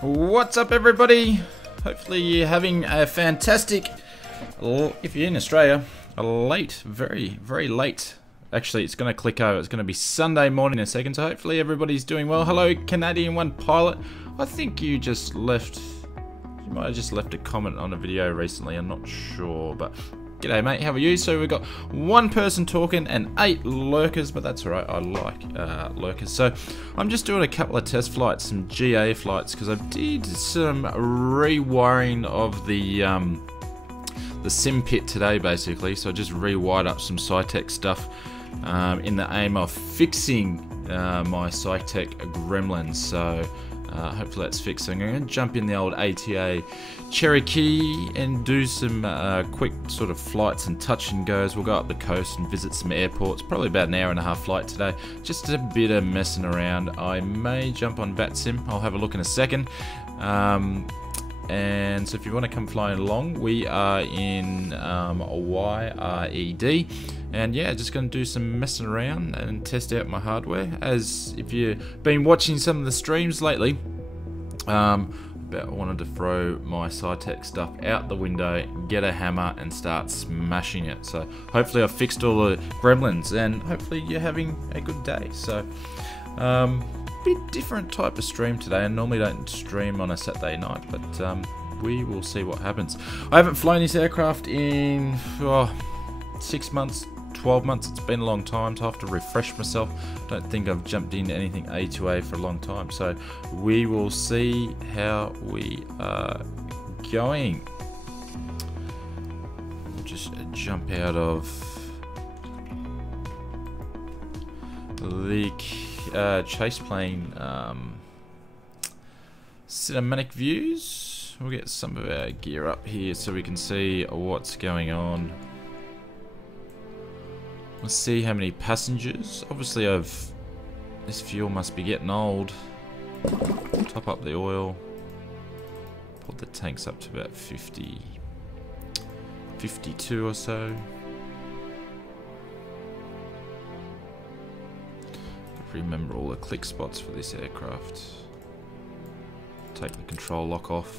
What's up, everybody? Hopefully you're having a fantastic, if you're in Australia, a late, very late. Actually, it's going to click over. It's going to be Sunday morning in a second, so hopefully everybody's doing well. Hello, Canadian One Pilot. I think you just left, you might have just left a comment on a video recently. I'm not sure, but g'day, mate. How are you? So we've got one person talking and 8 lurkers, but that's alright. I like lurkers. So I'm just doing a couple of test flights, some GA flights, because I did some rewiring of the sim pit today, basically. So I just rewired up some Cytec stuff in the aim of fixing my Cytec gremlins. So hopefully that's fixed. So I'm going to jump in the old A2A Cherokee and do some quick sort of flights and touch and goes. We'll go up the coast and visit some airports. Probably about an hour and a half flight today. Just a bit of messing around. I may jump on VATSIM. I'll have a look in a second. And so if you want to come flying along, we are in YRED. And yeah, just going to do some messing around and test out my hardware. As if you've been watching some of the streams lately, I wanted to throw my Cytec stuff out the window, get a hammer and start smashing it. So hopefully I've fixed all the gremlins and hopefully you're having a good day. So bit different type of stream today. I normally don't stream on a Saturday night, but we will see what happens. I haven't flown this aircraft in 6 months, 12 months. It's been a long time, so I have to refresh myself. Don't think I've jumped into anything A2A for a long time, so we will see how we are going. We'll just jump out of the chase plane cinematic views. We'll get some of our gear up here so we can see what's going on. Let's see how many passengers. Obviously this fuel must be getting old. Top up the oil. Put the tanks up to about 52 or so. Remember all the click spots for this aircraft. Take the control lock off.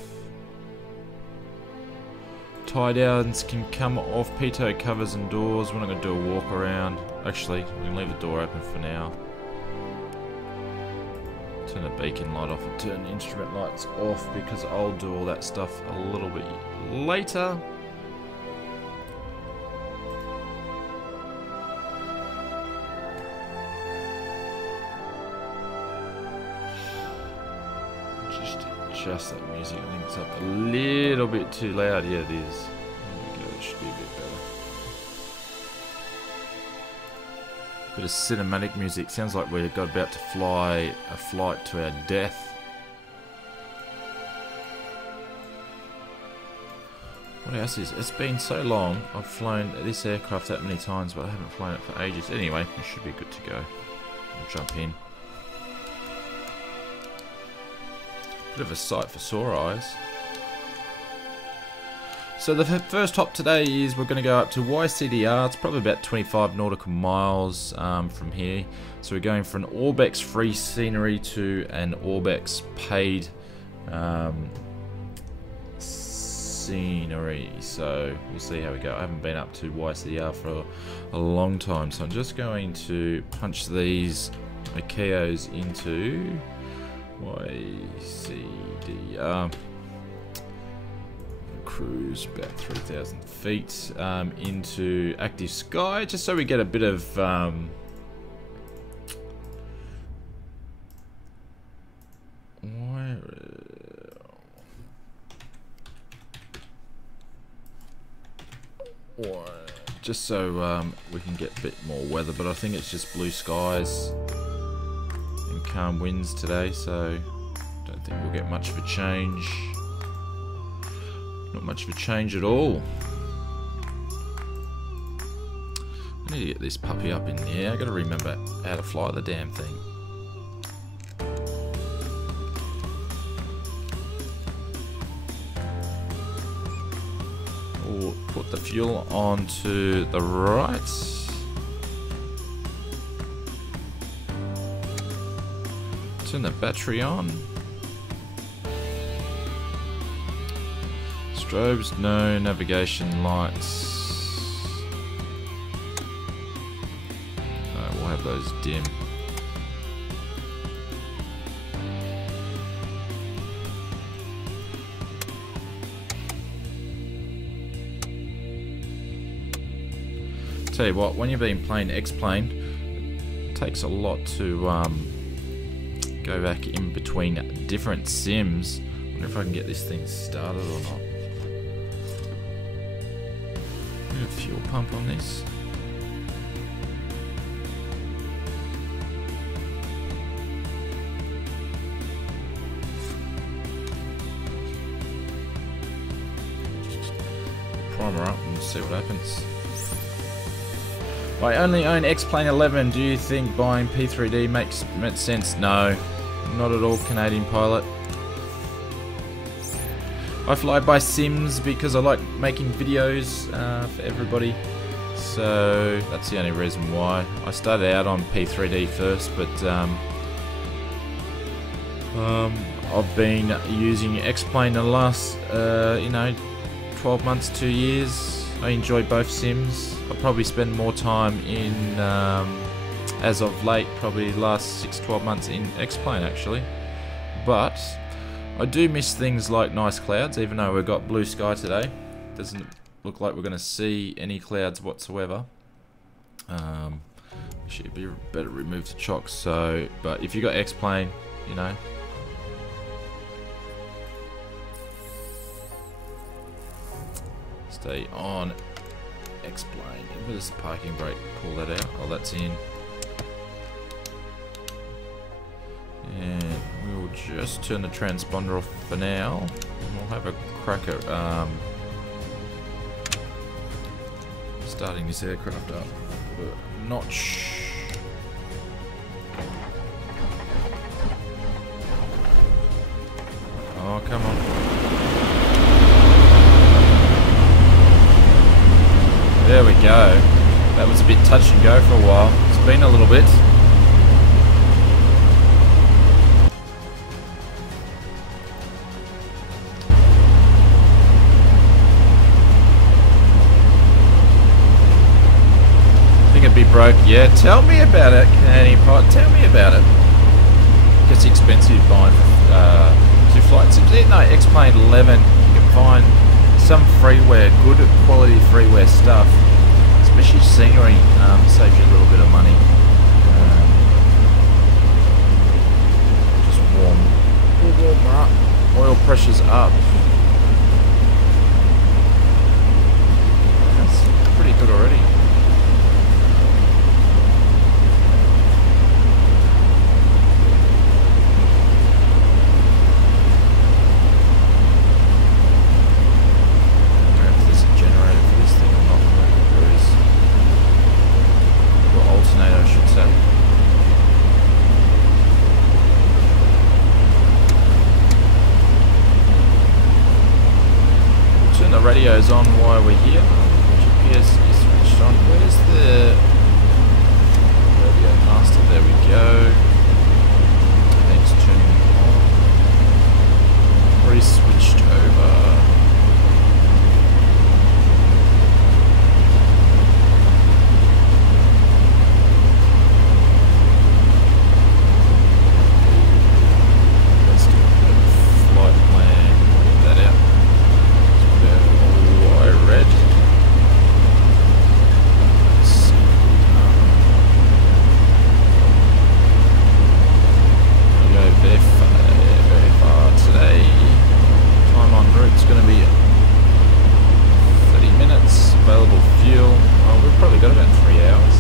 Tie downs can come off. Pitot covers and doors. We're not going to do a walk around. Actually, we can leave the door open for now. Turn the beacon light off and turn the instrument lights off because I'll do all that stuff a little bit later. Adjust that music. I think it's up a little bit too loud. Yeah, it is. There we go. It should be a bit better. Bit of cinematic music. Sounds like we've got about to fly a flight to our death. What else is? It's been so long. I've flown this aircraft that many times, but I haven't flown it for ages. Anyway, it should be good to go. I'll jump in. Bit of a sight for sore eyes. So the first hop today is we're going to go up to YCDR. It's probably about 25 nautical miles from here. So we're going from an Orbex free scenery to an Orbex paid scenery. So we'll see how we go. I haven't been up to YCDR for a long time. So I'm just going to punch these Ikeos into YCDR. Cruise about 3,000 feet into active sky, just so we get a bit of just so we can get a bit more weather, but I think it's just blue skies and calm winds today, so don't think we'll get much of a change. Not much of a change at all. I need to get this puppy up in the air. I gotta remember how to fly the damn thing. We'll put the fuel onto the right. Turn the battery on. Strobes, no. Navigation lights. No, we'll have those dim. Tell you what, when you've been playing X-Plane, it takes a lot to go back in between different sims. I wonder if I can get this thing started or not. A fuel pump on this. Primer up and see what happens. I only own X-Plane 11. Do you think buying P3D makes sense? No, not at all, Canadian pilot. I fly by sims because I like making videos for everybody. So that's the only reason why. I started out on P3D first, but I've been using X-Plane the last, 12 months, 2 years. I enjoy both sims. I probably spend more time in, as of late, probably the last 6-12 months in X-Plane actually. But I do miss things like nice clouds, even though we've got blue sky today. Doesn't look like we're going to see any clouds whatsoever. Should be better remove the chocks. So, but if you got X-Plane, you know. Stay on X-Plane. Where's the parking brake? Pull that out. Oh, that's in. And we'll just turn the transponder off for now. And we'll have a crack at starting this aircraft up. Notch. Oh, come on. There we go. That was a bit touch and go for a while. It's been a little bit. Think it'd be broke. Yeah, tell me about it, Canadian Pot. Tell me about it. Gets expensive buying 2 flights. No, X-Plane 11. You can find some freeware, good quality freeware stuff, especially scenery, saves you a little bit of money. Just warmer up, oil pressure's up. That's pretty good already. Radio's on while we're here. GPS is switched on. Where's the radio master? There we go. Everything's turning on. Re-switched over. Let's do a flight plan. Get that out. Red. We go very far today. Time en route's going to be 30 minutes. Available fuel. Oh, we've probably got about 3 hours.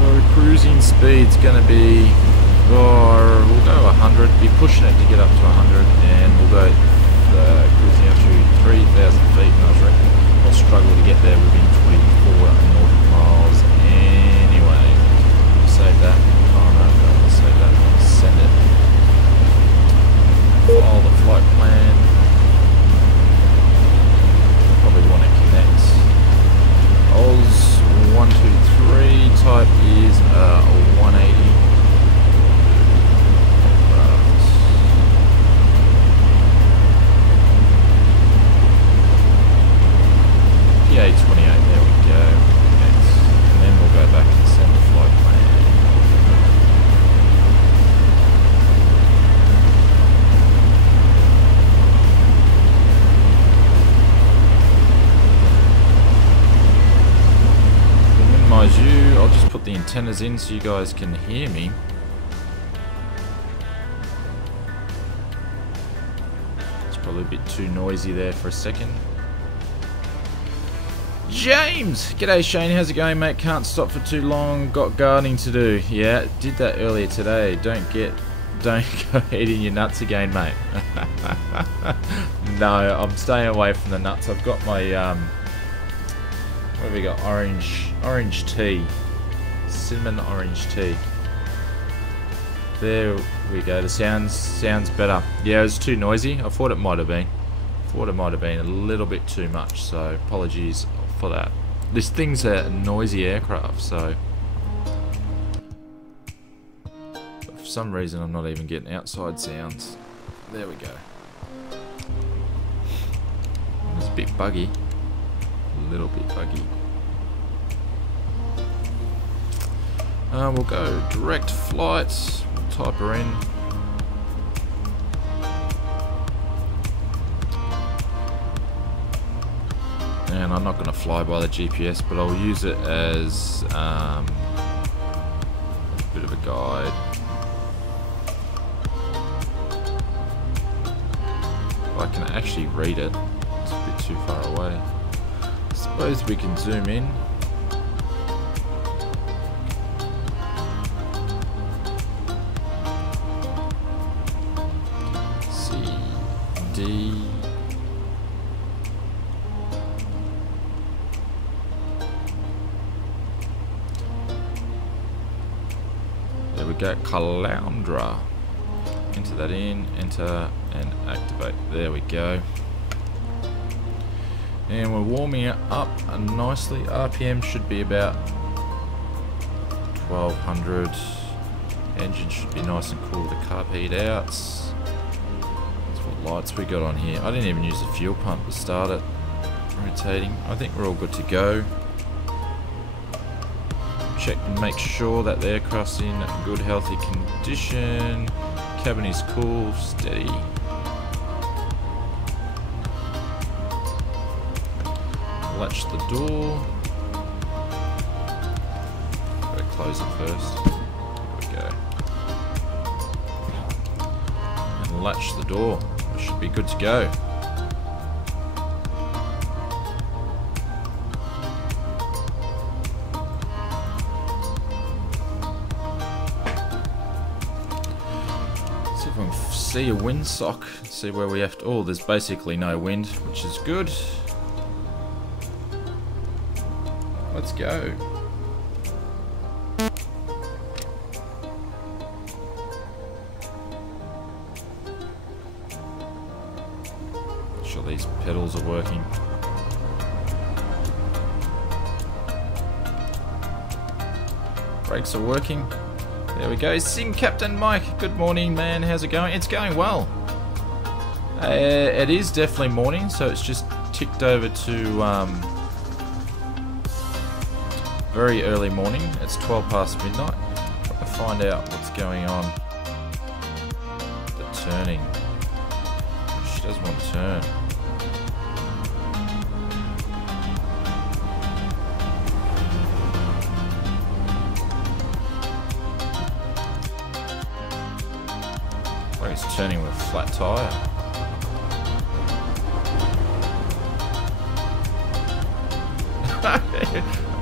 Our cruising speed's going to be. We'll go 100. Be pushing it to get up to 100, and we'll go. Cruising up to 3,000 feet, and I reckon I'll struggle to get there within 24 nautical miles anyway. Save that. Oh no, I'll save that. Send it. File the flight plan. Probably want to connect. Oz 123 type is 180. the antennas in so you guys can hear me. It's probably a bit too noisy there for a second. James! G'day Shane, how's it going mate? Can't stop for too long, got gardening to do. Yeah, did that earlier today. Don't go eating your nuts again mate. No, I'm staying away from the nuts. I've got my, what have we got? Orange tea. Cinnamon orange tea. There we go, the sounds better. Yeah, it was too noisy. I thought it might have been. A little bit too much, so apologies for that. This thing's a noisy aircraft, so for some reason I'm not even getting outside sounds. There we go. It's a bit buggy. A little bit buggy. We'll go direct flights. We'll type her in. And I'm not going to fly by the GPS, but I'll use it as a bit of a guide. I can actually read it. It's a bit too far away. I suppose we can zoom in. CD. There we go, Caloundra. Enter that in, enter and activate. There we go. And we're warming it up nicely. RPM should be about 1200. Engine should be nice and cool. The carb heat out. That's what lights we got on here. I didn't even use the fuel pump to start it. Rotating. I think we're all good to go. Check and make sure that the aircraft's in good healthy condition. Cabin is cool, steady. Latch the door. Gotta close it first. There we go. And latch the door. We should be good to go. See if I can see a windsock. See where we have to. Oh, there's basically no wind, which is good. Let's go. Sure these pedals are working. Brakes are working. There we go. Sing Captain Mike. Good morning, man. How's it going? It's going well. It is definitely morning, so it's just ticked over to very early morning. It's 12 past midnight. Trying to find out what's going on. The turning. She does want to turn. Like it's turning with a flat tire.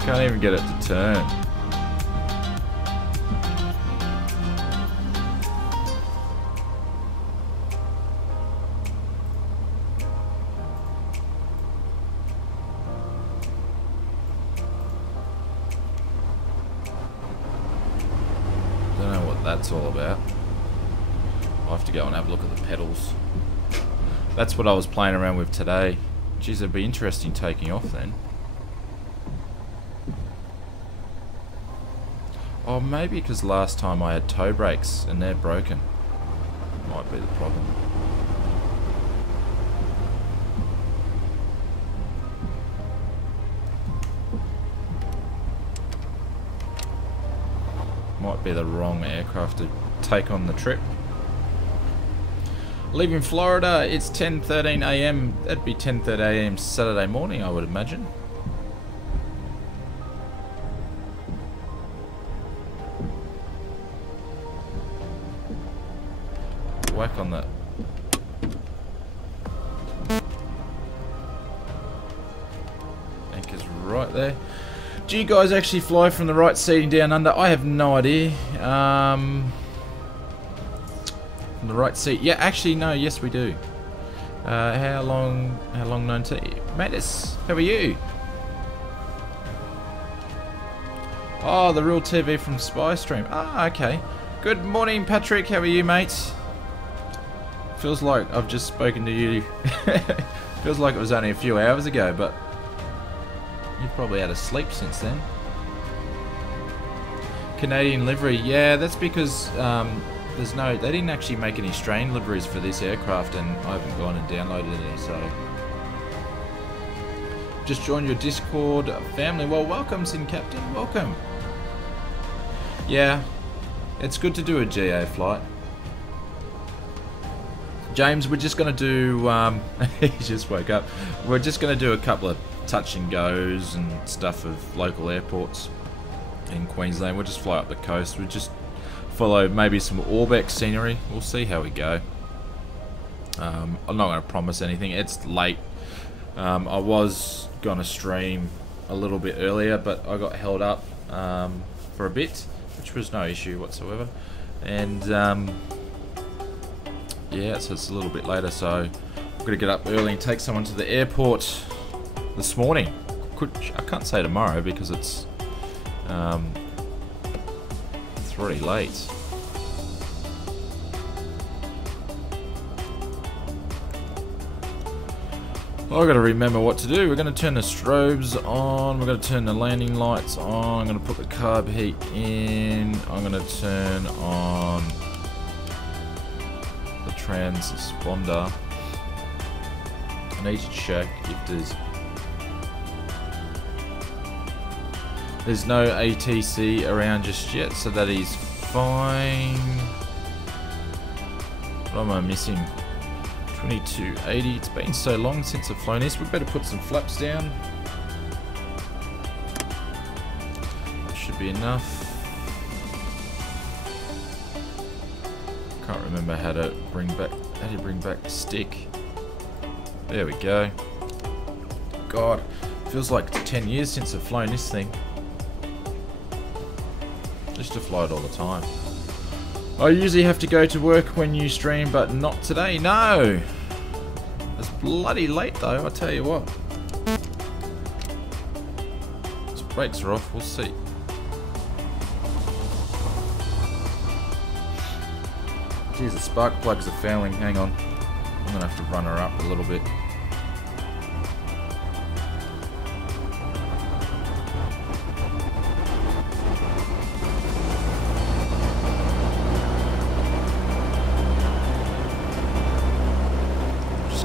Can't even get it to turn. Don't know what that's all about. I'll have to go and have a look at the pedals. That's what I was playing around with today. Geez, it'd be interesting taking off then. Oh, maybe because last time I had toe brakes and they're broken. Might be the problem. Might be the wrong aircraft to take on the trip. Leaving Florida, it's 10:13 AM. That'd be 10:30 AM Saturday morning, I would imagine. whack on that. Anchor's right there. Do you guys actually fly from the right seating down under? I have no idea. From the right seat. Yeah, actually no. Yes, we do. How long known to you? Mattis, how are you? Oh, the real TV from Spystream. Ah, okay. Good morning, Patrick. How are you, mate? Feels like I've just spoken to you. Feels like it was only a few hours ago, but you've probably had a sleep since then. Canadian livery. Yeah, that's because there's no. They didn't actually make any strain liveries for this aircraft, and I haven't gone and downloaded any. So, just joined your Discord family. Well, welcome, Sin Captain. Welcome. Yeah, it's good to do a GA flight. James, we're just going to do, he just woke up, we're just going to do a couple of touch and goes and stuff of local airports in Queensland. We'll just fly up the coast, we'll just follow maybe some Orbeck scenery, we'll see how we go. I'm not going to promise anything, it's late. I was going to stream a little bit earlier, but I got held up for a bit, which was no issue whatsoever. And yeah, so it's a little bit later, so I'm going to get up early and take someone to the airport this morning. I can't say tomorrow because it's already late. I've got to remember what to do. We're going to turn the strobes on, we're going to turn the landing lights on, I'm going to put the carb heat in, I'm going to turn on the transponder. I need to check if there's no ATC around just yet, so that is fine. What am I missing? 2280. It's been so long since I've flown this. We better put some flaps down. That should be enough. Can't remember how to bring back. How do you bring back the stick? There we go. God, feels like it's 10 years since I've flown this thing. I used to fly it all the time. I usually have to go to work when you stream, but not today. No! It's bloody late though, I tell you what. These brakes are off, we'll see. Geez, the spark plugs are failing. Hang on. I'm gonna have to run her up a little bit.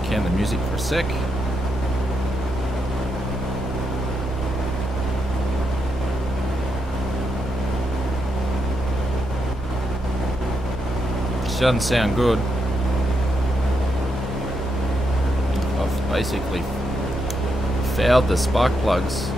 Can the music for a sec. This doesn't sound good. I've basically fouled the spark plugs.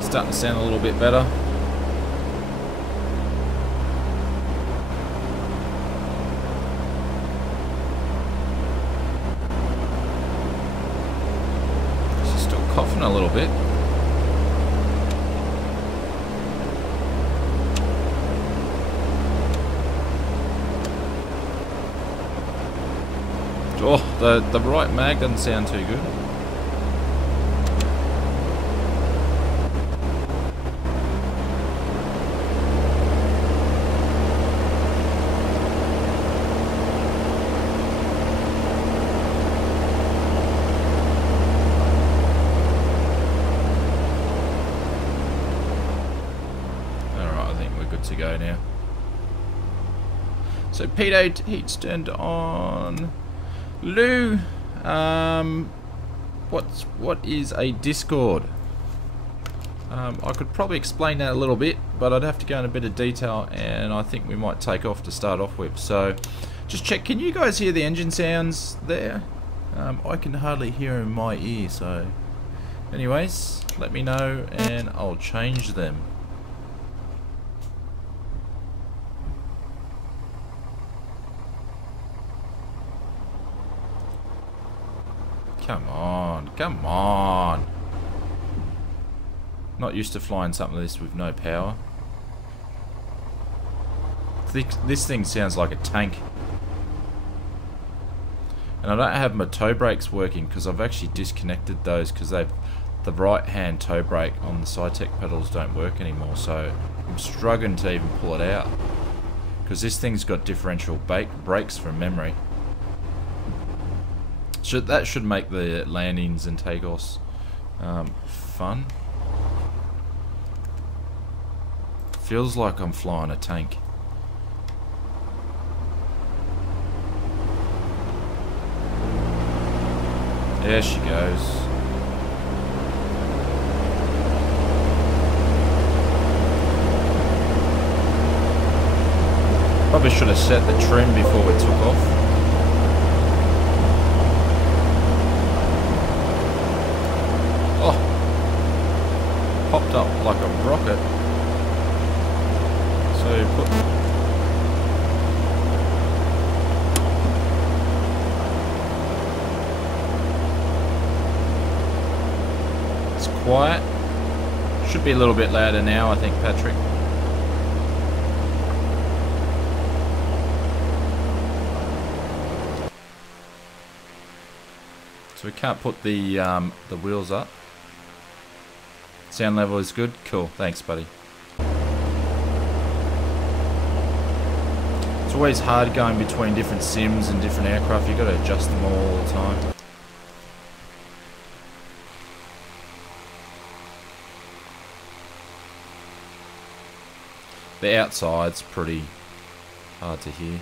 Starting to sound a little bit better. She's still coughing a little bit. Oh, the right mag doesn't sound too good. To go now. So pitot heat's turned on. Lou, what is a Discord? I could probably explain that a little bit, but I'd have to go in a bit of detail, and I think we might take off to start off with. So just check, can you guys hear the engine sounds there? I can hardly hear in my ear, so anyways, let me know and I'll change them. Come on, come on. Not used to flying something like this with no power. This thing sounds like a tank. And I don't have my toe brakes working because I've actually disconnected those because the right hand toe brake on the Cytec pedals don't work anymore, so I'm struggling to even pull it out because this thing's got differential brakes from memory. That should make the landings and takeoffs fun. Feels like I'm flying a tank. There she goes. Probably should have set the trim before we took off. Popped up like a rocket. So put it's quiet. Should be a little bit louder now, I think, Patrick. So we can't put the wheels up. Sound level is good? Cool, thanks buddy. It's always hard going between different sims and different aircraft. You've got to adjust them all the time. The outside's pretty hard to hear.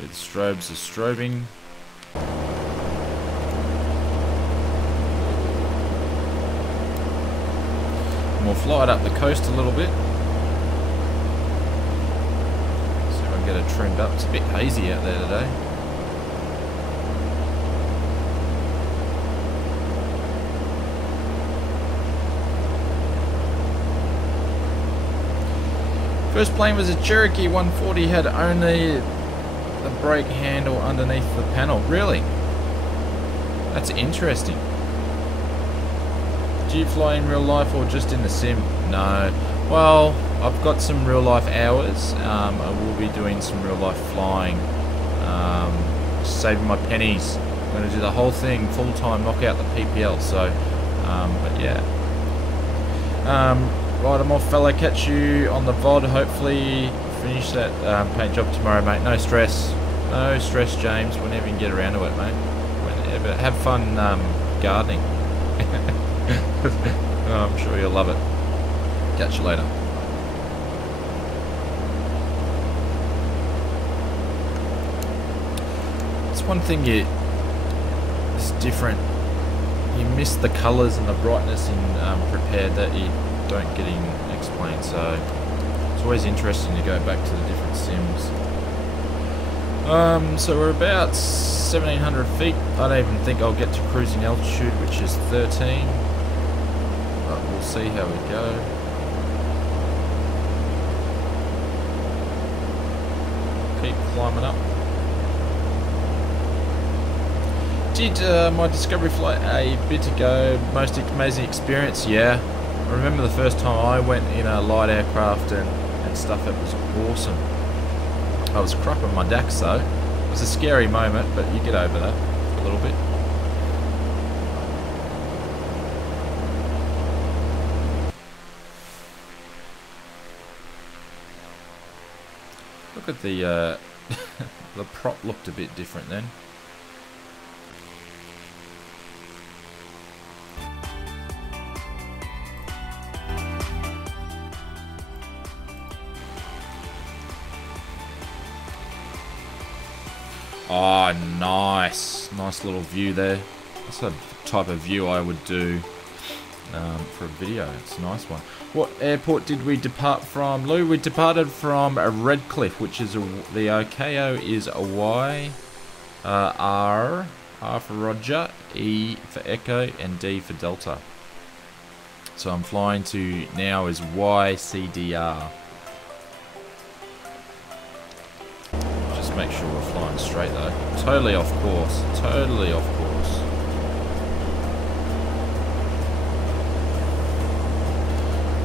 The strobes are strobing. And we'll fly it up the coast a little bit. See if I can get it trimmed up. It's a bit hazy out there today. First plane was a Cherokee 140, had only the brake handle underneath the panel. Really? That's interesting. Do you fly in real life or just in the sim? No. Well, I've got some real life hours. I will be doing some real life flying. Saving my pennies. I'm going to do the whole thing full time, knock out the PPL. So, but yeah. Right, I'm off, fella. Catch you on the VOD. Hopefully finish that paint job tomorrow, mate. No stress. No stress, James. Whenever you can get around to it, mate. Whenever. Have fun gardening. Oh, I'm sure you'll love it. Catch you later. It's one thing it's different. You miss the colours and the brightness in Prepared that you don't get in Explain, so it's always interesting to go back to the different sims. So we're about 1700 feet. I don't even think I'll get to cruising altitude, which is 13, but we'll see how we go. Keep climbing up. Did my Discovery flight a bit ago. Most amazing experience, yeah. I remember the first time I went in a light aircraft and stuff. It was awesome. I was cropping my DAX though. It was a scary moment, but you get over that a little bit. Look at the the prop looked a bit different then. Oh, nice. Nice little view there. That's the type of view I would do for a video. It's a nice one. What airport did we depart from, Lou? We departed from Redcliff, which is the OKO is a Y, R for Roger, E for Echo, and D for Delta. So I'm flying to now is YCDR. Just make sure we're flying straight though. Totally off course. Totally off course.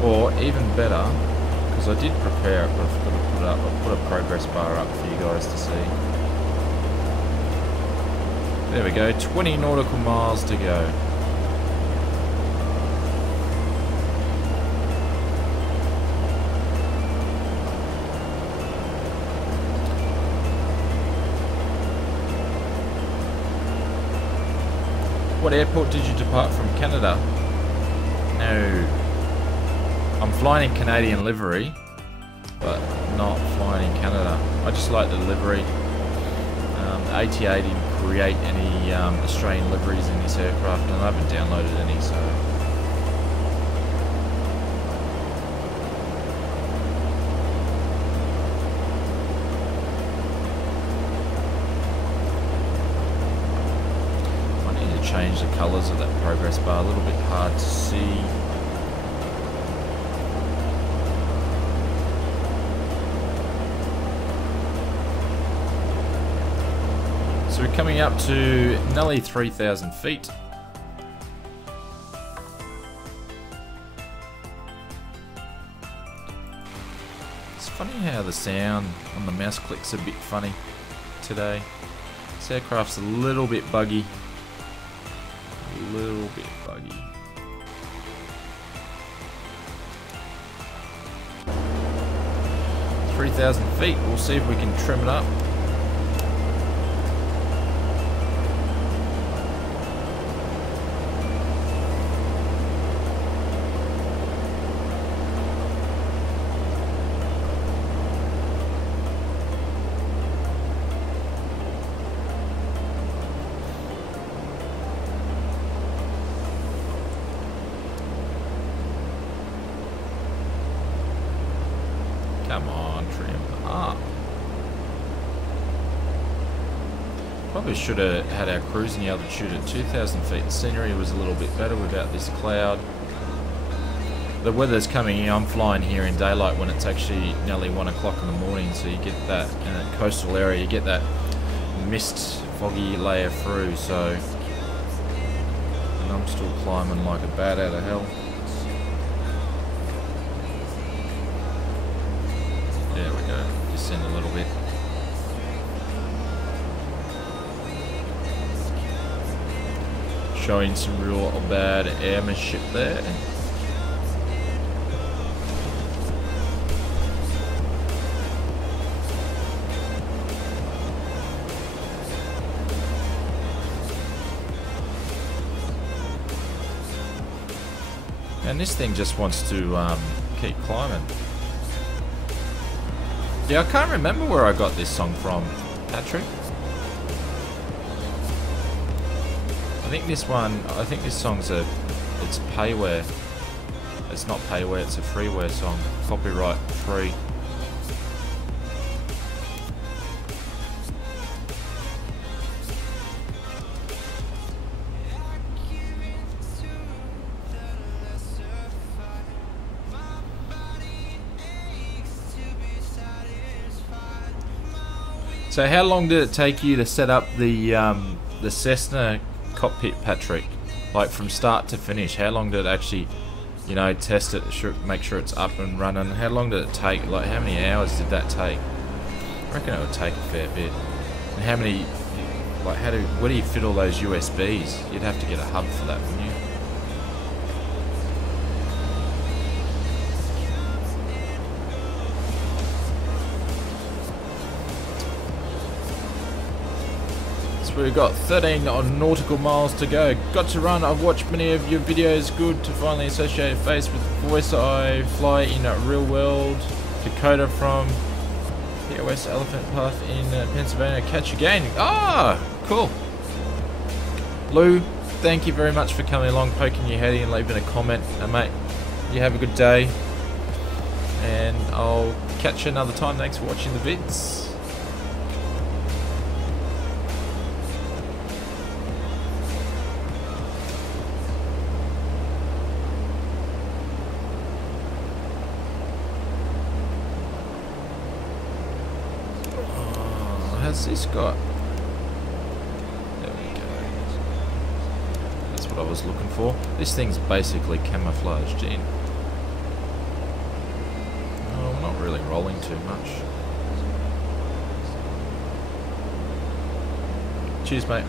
Or even better, because I did prepare it, but I've got to put it up. I'll put a progress bar up for you guys to see. There we go. 20 nautical miles to go. What airport did you depart from? Canada? No. I'm flying in Canadian livery, but not flying in Canada. I just like the livery. The ATA didn't create any Australian liveries in this aircraft, and I haven't downloaded any, so... change the colours of that progress bar, a little bit hard to see. So we're coming up to nearly 3,000 feet. It's funny how the sound on the mouse clicks a bit funny today. This aircraft's a little bit buggy. Little bit buggy. "3,000 feet. We'll see if we can trim it up. Come on, trim up. Probably should have had our cruising altitude at 2,000 feet. The scenery was a little bit better without this cloud. The weather's coming in. I'm flying here in daylight when it's actually nearly 1 o'clock in the morning, so you get that in that coastal area, you get that mist, foggy layer through, so... And I'm still climbing like a bat out of hell. There we go, descend a little bit. Showing some real bad airmanship there. And this thing just wants to keep climbing. Yeah, I can't remember where I got this song from, Patrick. I think this song's it's payware. It's not payware, it's a freeware song. Copyright free. So how long did it take you to set up the Cessna cockpit, Patrick? Like from start to finish, how long did it actually, you know, test it, make sure it's up and running? How long did it take? Like how many hours did that take? I reckon it would take a fair bit. And how many, like where do you fit all those USBs? You'd have to get a hub for that, wouldn't you? We've got 13 nautical miles to go. Got to run. I've watched many of your videos. Good to finally associate a face with the voice I fly in a real world. Dakota from... POS Elephant Path in Pennsylvania. Catch you again. Ah, cool. Lou, thank you very much for coming along, poking your head in, leaving a comment. Mate, you have a good day. And I'll catch you another time. Thanks for watching the vids. How's this got? There we go. That's what I was looking for. This thing's basically camouflaged in. Oh, I'm not really rolling too much. Cheers, mate.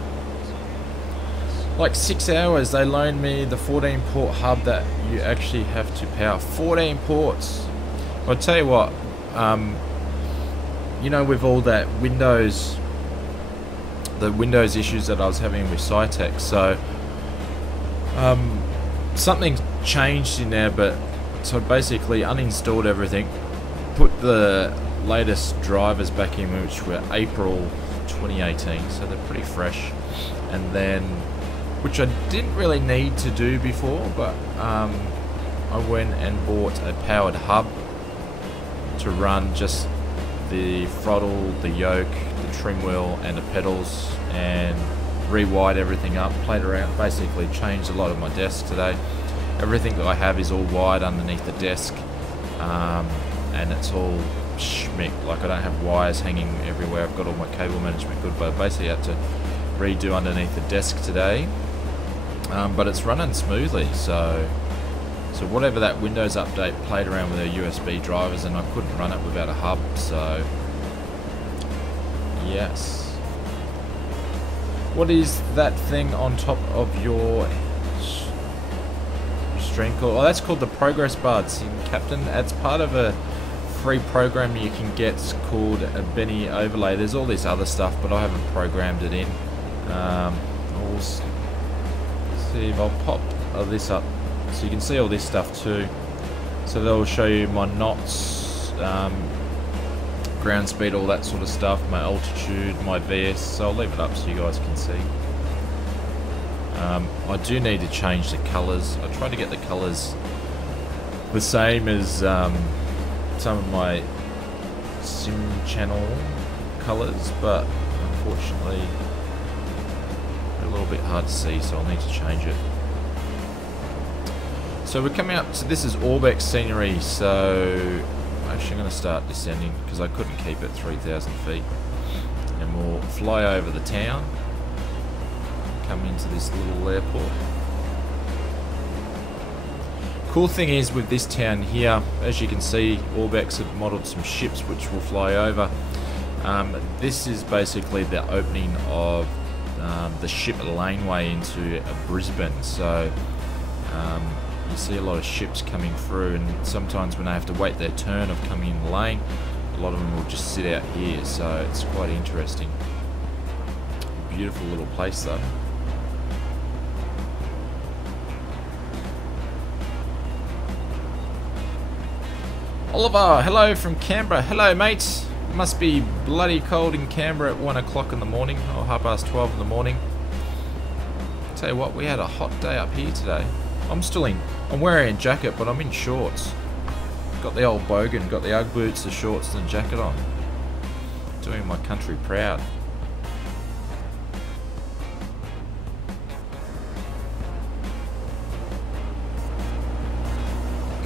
Like 6 hours, they loaned me the 14 port hub that you actually have to power. 14 ports. I'll tell you what, you know, with all that Windows, the Windows issues that I was having with Cytec, so something changed in there, but so basically uninstalled everything, put the latest drivers back in, which were April 2018, so they're pretty fresh, and then, which I didn't really need to do before, but I went and bought a powered hub to run just the throttle, the yoke, the trim wheel and the pedals, and rewired everything up, played around, basically changed a lot of my desk today. Everything that I have is all wired underneath the desk, and it's all schmick, like I don't have wires hanging everywhere. I've got all my cable management good, but I basically had to redo underneath the desk today, but it's running smoothly, so whatever that Windows update played around with the USB drivers, and I couldn't run it without a hub, so yes. What is that thing on top of your stream called? Oh, that's called the Progress Buds in Captain. It's part of a free program you can get called a Benny Overlay. There's all this other stuff, but I haven't programmed it in. I'll see if I'll pop this up so you can see all this stuff too. So they'll show you my knots, ground speed, all that sort of stuff, my altitude, my VS, so I'll leave it up so you guys can see. I do need to change the colours. I try to get the colours the same as some of my sim channel colours, but unfortunately they're a little bit hard to see, so I'll need to change it. So we're coming up to, this is Orbex scenery, so I'm actually going to start descending because I couldn't keep it 3,000 feet, and we'll fly over the town, come into this little airport. Cool thing is with this town here, as you can see, Orbex have modelled some ships which will fly over. This is basically the opening of the ship laneway into Brisbane, so you see a lot of ships coming through, and sometimes when they have to wait their turn of coming in the lane, a lot of them will just sit out here, so it's quite interesting. Beautiful little place though. Oliver, hello from Canberra. Hello mate. It must be bloody cold in Canberra at 1 o'clock in the morning, or 12:30 in the morning. Tell you what, we had a hot day up here today. I'm wearing a jacket, but I'm in shorts. Got the old bogan, got the Ugg boots, the shorts and the jacket on. Doing my country proud.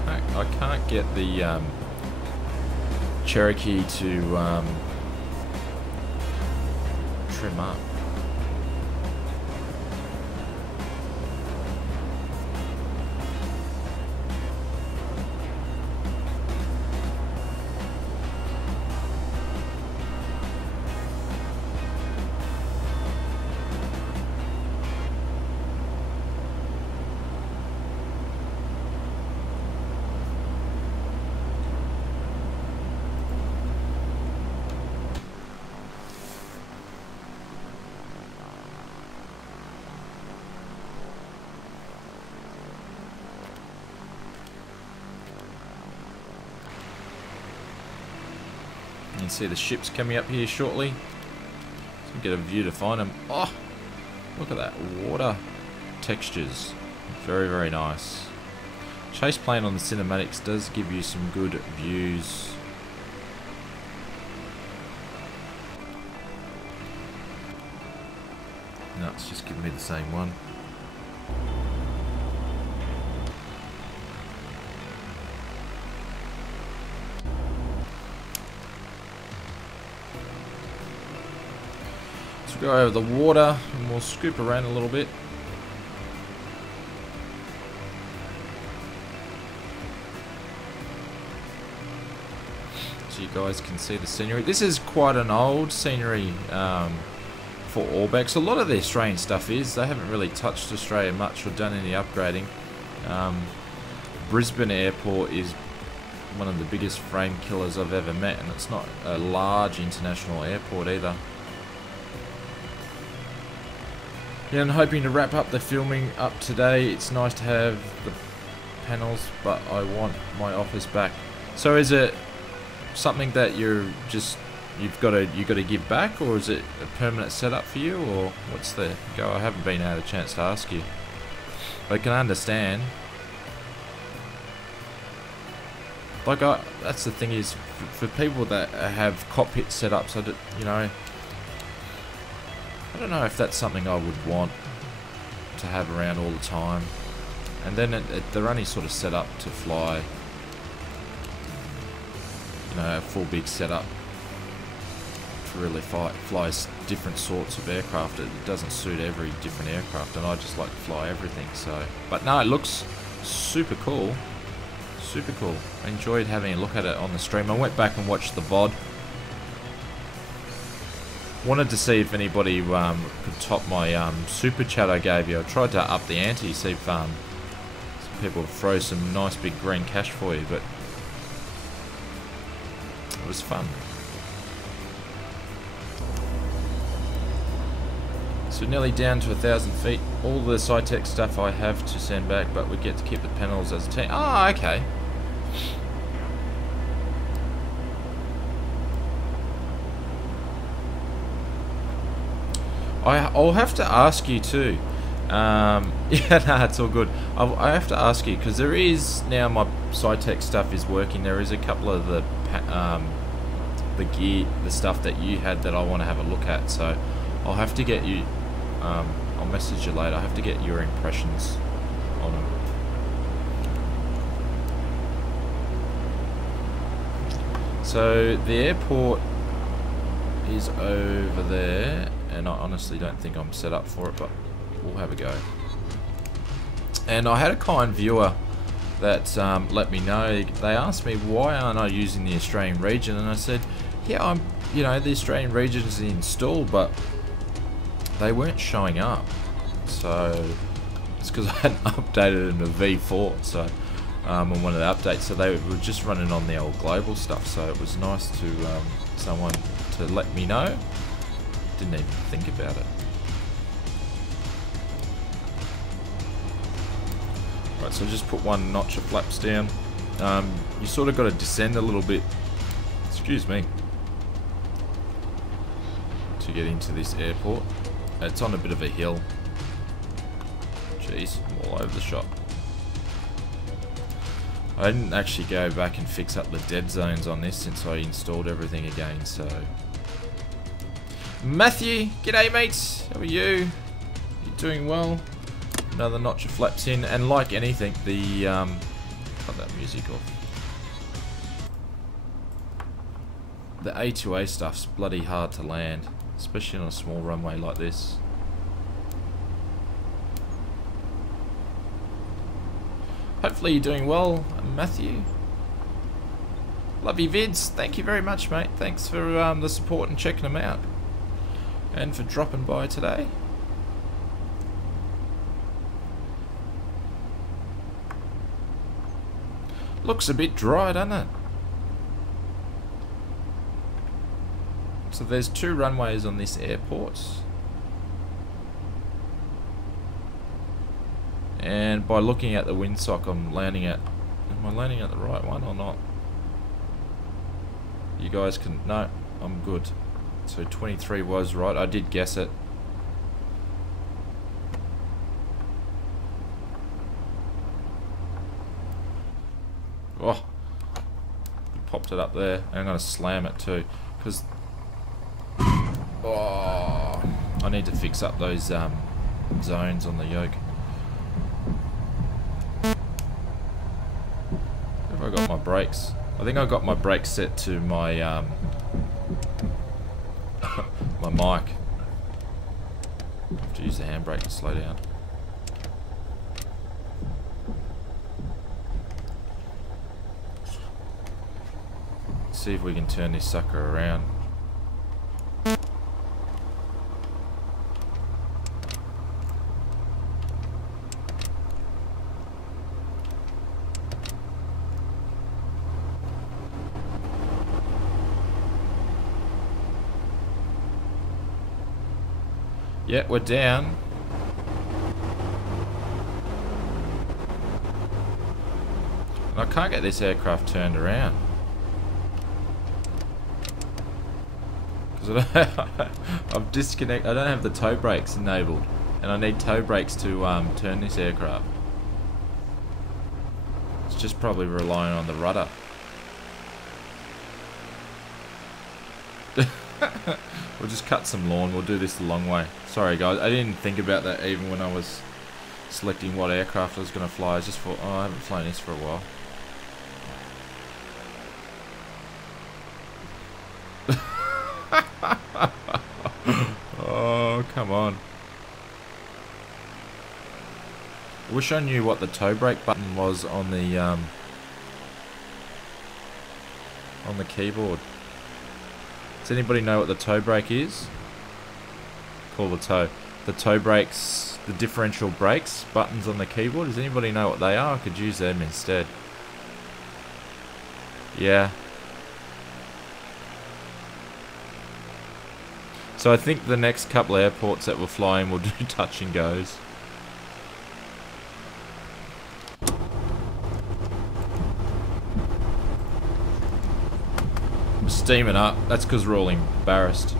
I can't get the Cherokee to trim up. You can see the ships coming up here shortly. So get a view to find them. Oh, look at that water textures. Very, very nice. Chase plane on the cinematics does give you some good views. No, it's just giving me the same one. Let's go over the water and we'll scoop around a little bit. So you guys can see the scenery. This is quite an old scenery for Orbex. A lot of the Australian stuff is. They haven't really touched Australia much or done any upgrading. Brisbane Airport is one of the biggest frame killers I've ever met, and it's not a large international airport either. Yeah, I'm hoping to wrap up the filming up today. It's nice to have the panels, but I want my office back. So is it something that you've got to give back, or is it a permanent setup for you, or what's the go? I haven't been had a chance to ask you. I can understand. Like that's the thing is, for people that have cockpit setups, I don't know if that's something I would want to have around all the time. And then they're only sort of set up to fly, a full big setup to really fly different sorts of aircraft. It doesn't suit every different aircraft, and I just like to fly everything. So, but no, it looks super cool. Super cool. I enjoyed having a look at it on the stream. I went back and watched the VOD. Wanted to see if anybody could top my super chat I gave you. I tried to up the ante, see if some people throw some nice big green cash for you, but it was fun. So nearly down to 1,000 feet. All the SciTech stuff I have to send back, but we get to keep the panels as a team. Ah, okay. I'll have to ask you too. Yeah, no, it's all good. I have to ask you, because there is now my SciTech stuff is working. There is a couple of the gear, the stuff that you had that I want to have a look at. So I'll have to get you. I'll message you later. I have to get your impressions on them. So the airport is over there, and I honestly don't think I'm set up for it, but we'll have a go. And I had a kind viewer that let me know. They asked me, why aren't I using the Australian region? And I said, yeah, the Australian region is installed, but they weren't showing up. So it's because I hadn't updated into V4, so on one of the updates. So they were just running on the old global stuff. So it was nice to someone to let me know. Didn't even think about it. Right, so just put one notch of flaps down. You sort of got to descend a little bit, excuse me, to get into this airport. It's on a bit of a hill. Jeez, I'm all over the shop. I didn't actually go back and fix up the dead zones on this since I installed everything again, so. Matthew, g'day mates, how are you? You doing well? Another notch of flaps in, and like anything, the cut that music off. The A2A stuff's bloody hard to land, especially on a small runway like this. Hopefully you're doing well, Matthew. Love your vids. Thank you very much, mate. Thanks for the support and checking them out, and for dropping by today. Looks a bit dry, doesn't it? So there's 2 runways on this airport. And by looking at the windsock, I'm landing at... Am I landing at the right one or not? You guys can... No, I'm good. So 23 was right. I did guess it. Oh, popped it up there. And I'm going to slam it too. Because... Oh, I need to fix up those zones on the yoke. Have I got my brakes? I think I got my brakes set to my my mic. I have to use the handbrake to slow down. Let's see if we can turn this sucker around. Yeah, we're down. And I can't get this aircraft turned around. Because I've disconnected. I don't have the tow brakes enabled. And I need tow brakes to turn this aircraft. It's just probably relying on the rudder. We'll just cut some lawn. We'll do this the long way. Sorry guys, I didn't think about that even when I was selecting what aircraft I was going to fly. I just thought, oh, I haven't flown this for a while. Oh, come on. I wish I knew what the tow brake button was on the keyboard. Does anybody know what the tow brake is? Call the tow brakes, the differential brakes buttons on the keyboard. Does anybody know what they are? I could use them instead. Yeah. So I think the next couple of airports that we're flying will do touch and goes. Steaming up. That's because we're all embarrassed.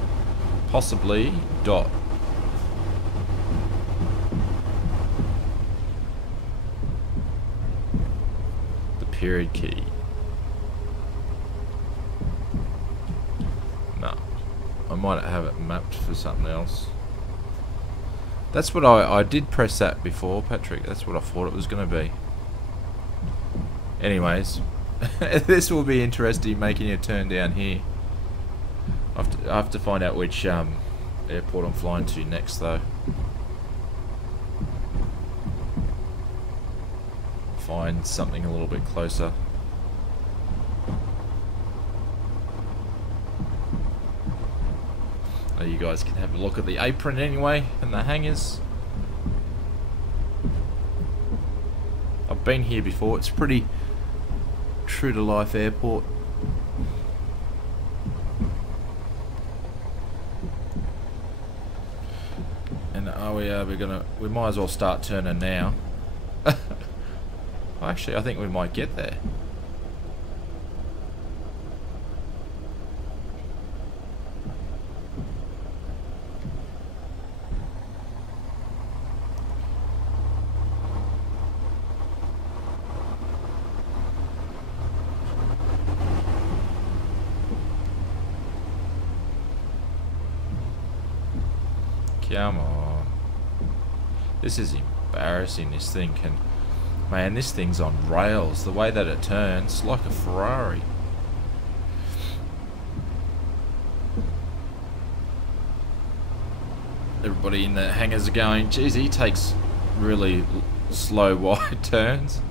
Possibly dot. The period key. No. I might have it mapped for something else. That's what I did press that before, Patrick. That's what I thought it was going to be. Anyways. This will be interesting, making a turn down here. I have to find out which airport I'm flying to next, though. Find something a little bit closer. So you guys can have a look at the apron anyway, and the hangars. I've been here before. It's pretty true to life airport. And we might as well start turning now. Actually, I think we might get there. Come on. This is embarrassing, this thing can... Man, this thing's on rails. The way that it turns, like a Ferrari. Everybody in the hangars are going, geez, he takes really slow, wide turns.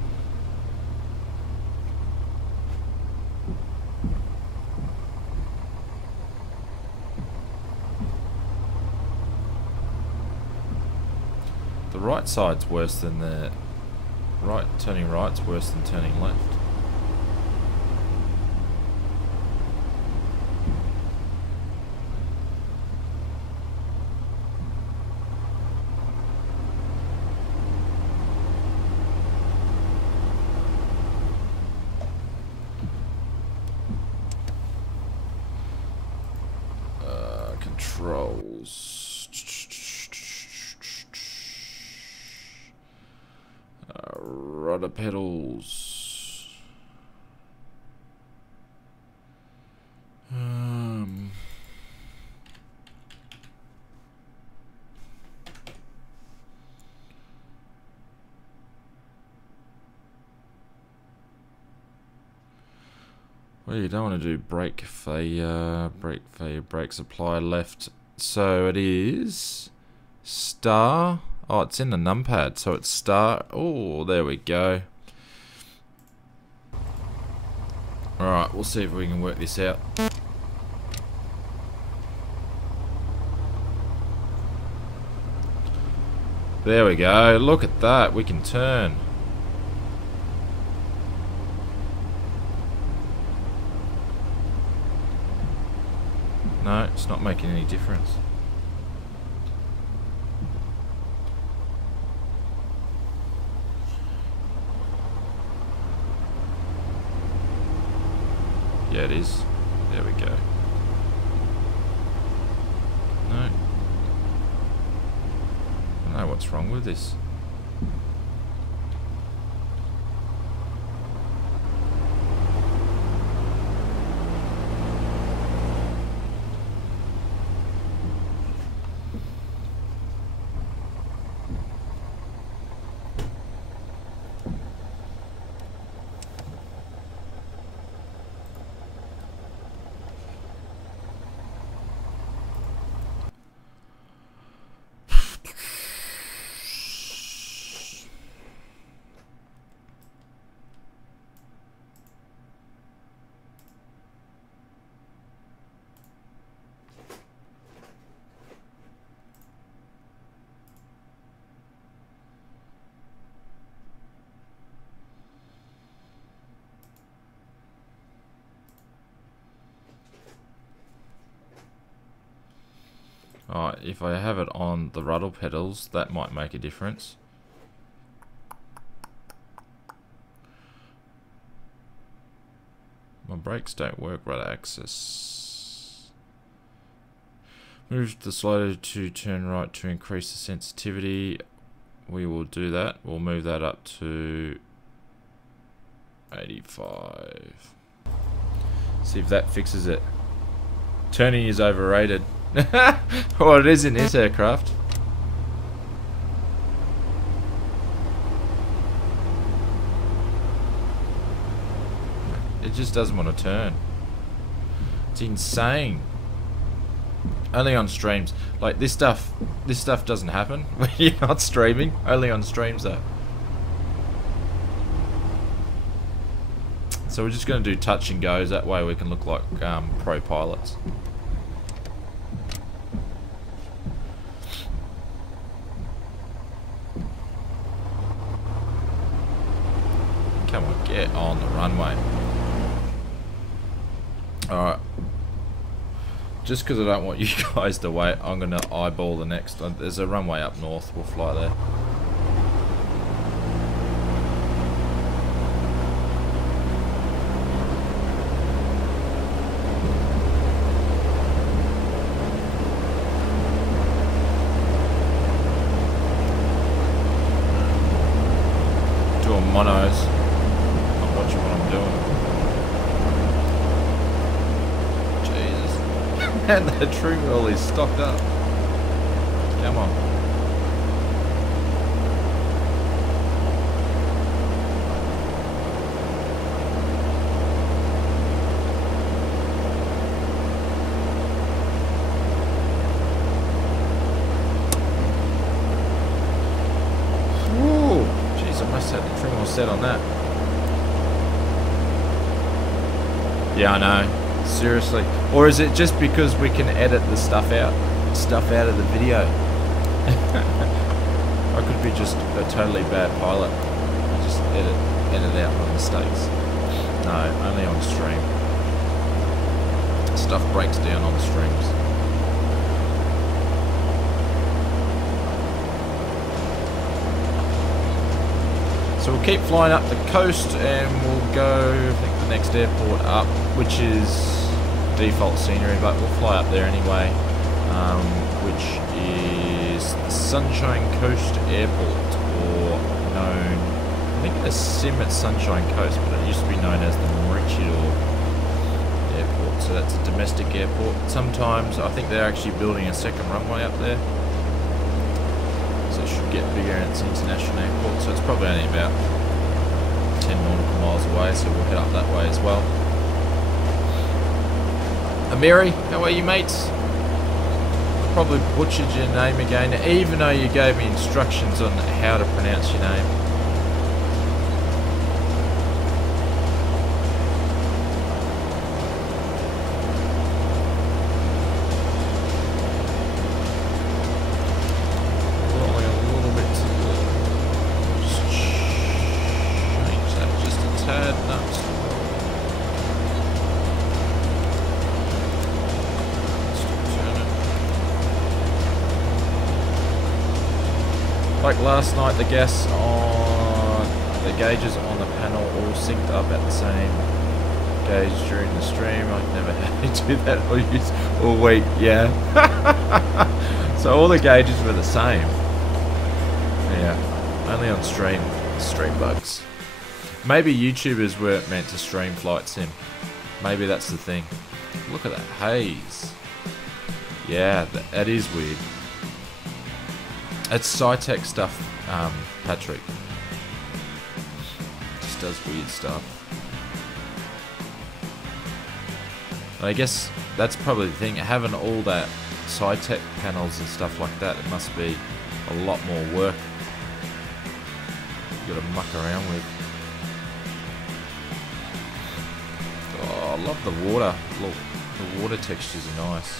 The right side's worse than the... turning right's worse than turning left. controls. Rudder pedals. Well, you don't want to do brake failure, brake supply left. So it is star. Oh, it's in the numpad, so it's star. Oh, there we go. Alright, we'll see if we can work this out. There we go. Look at that. We can turn. No, it's not making any difference. Yeah, it is. There we go. No. I don't know what's wrong with this. Alright, if I have it on the rudder pedals, that might make a difference. My brakes don't work rudder axis. Move the slider to turn right to increase the sensitivity. We will do that. We'll move that up to 85. See if that fixes it. Turning is overrated. Well, it is in this aircraft. It just doesn't want to turn. It's insane. Only on streams. Like this stuff doesn't happen when you're not streaming. Only on streams though. So we're just going to do touch and goes. That way we can look like pro pilots. Come on, get on the runway. Alright. Just because I don't want you guys to wait, I'm going to eyeball the next. There's a runway up north. We'll fly there. Doing monos. And the trim roll is stocked up. Come on. Ooh, jeez, I must have the trim all set on that. Yeah, I know. Seriously. Or is it just because we can edit the stuff out of the video? I could be just a totally bad pilot. I just edit out my mistakes. No, only on stream. Stuff breaks down on streams. So we'll keep flying up the coast and we'll go, I think, the next airport up, which is default scenery, but we'll fly up there anyway. which is the Sunshine Coast Airport, or known, I think there's sim at Sunshine Coast, but it used to be known as the Maroochydore Airport. So that's a domestic airport. Sometimes I think they're actually building a second runway up there, so it should get bigger, and it's an international airport, so it's probably only about 10 nautical miles away, so we'll head up that way as well. Amiri, how are you, mates? I probably butchered your name again, even though you gave me instructions on how to pronounce your name. Like last night, the gas on the gauges on the panel all synced up at the same gauge during the stream. I've never had to do that or use all week. Yeah. So all the gauges were the same. Yeah. Only on stream bugs. Maybe YouTubers weren't meant to stream flight sim. Maybe that's the thing. Look at that haze. Yeah, that is weird. It's SciTech stuff, Patrick. Just does weird stuff. I guess that's probably the thing. Having all that SciTech panels and stuff like that, it must be a lot more work you gotta muck around with. Oh, I love the water. Look, the water textures are nice.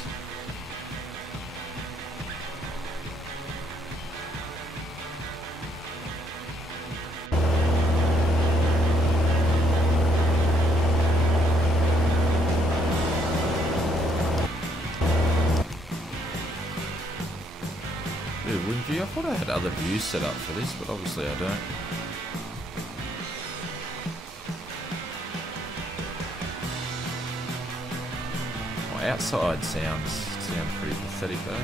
Wind view. I thought I had other views set up for this, but obviously I don't. My outside sounds pretty pathetic though.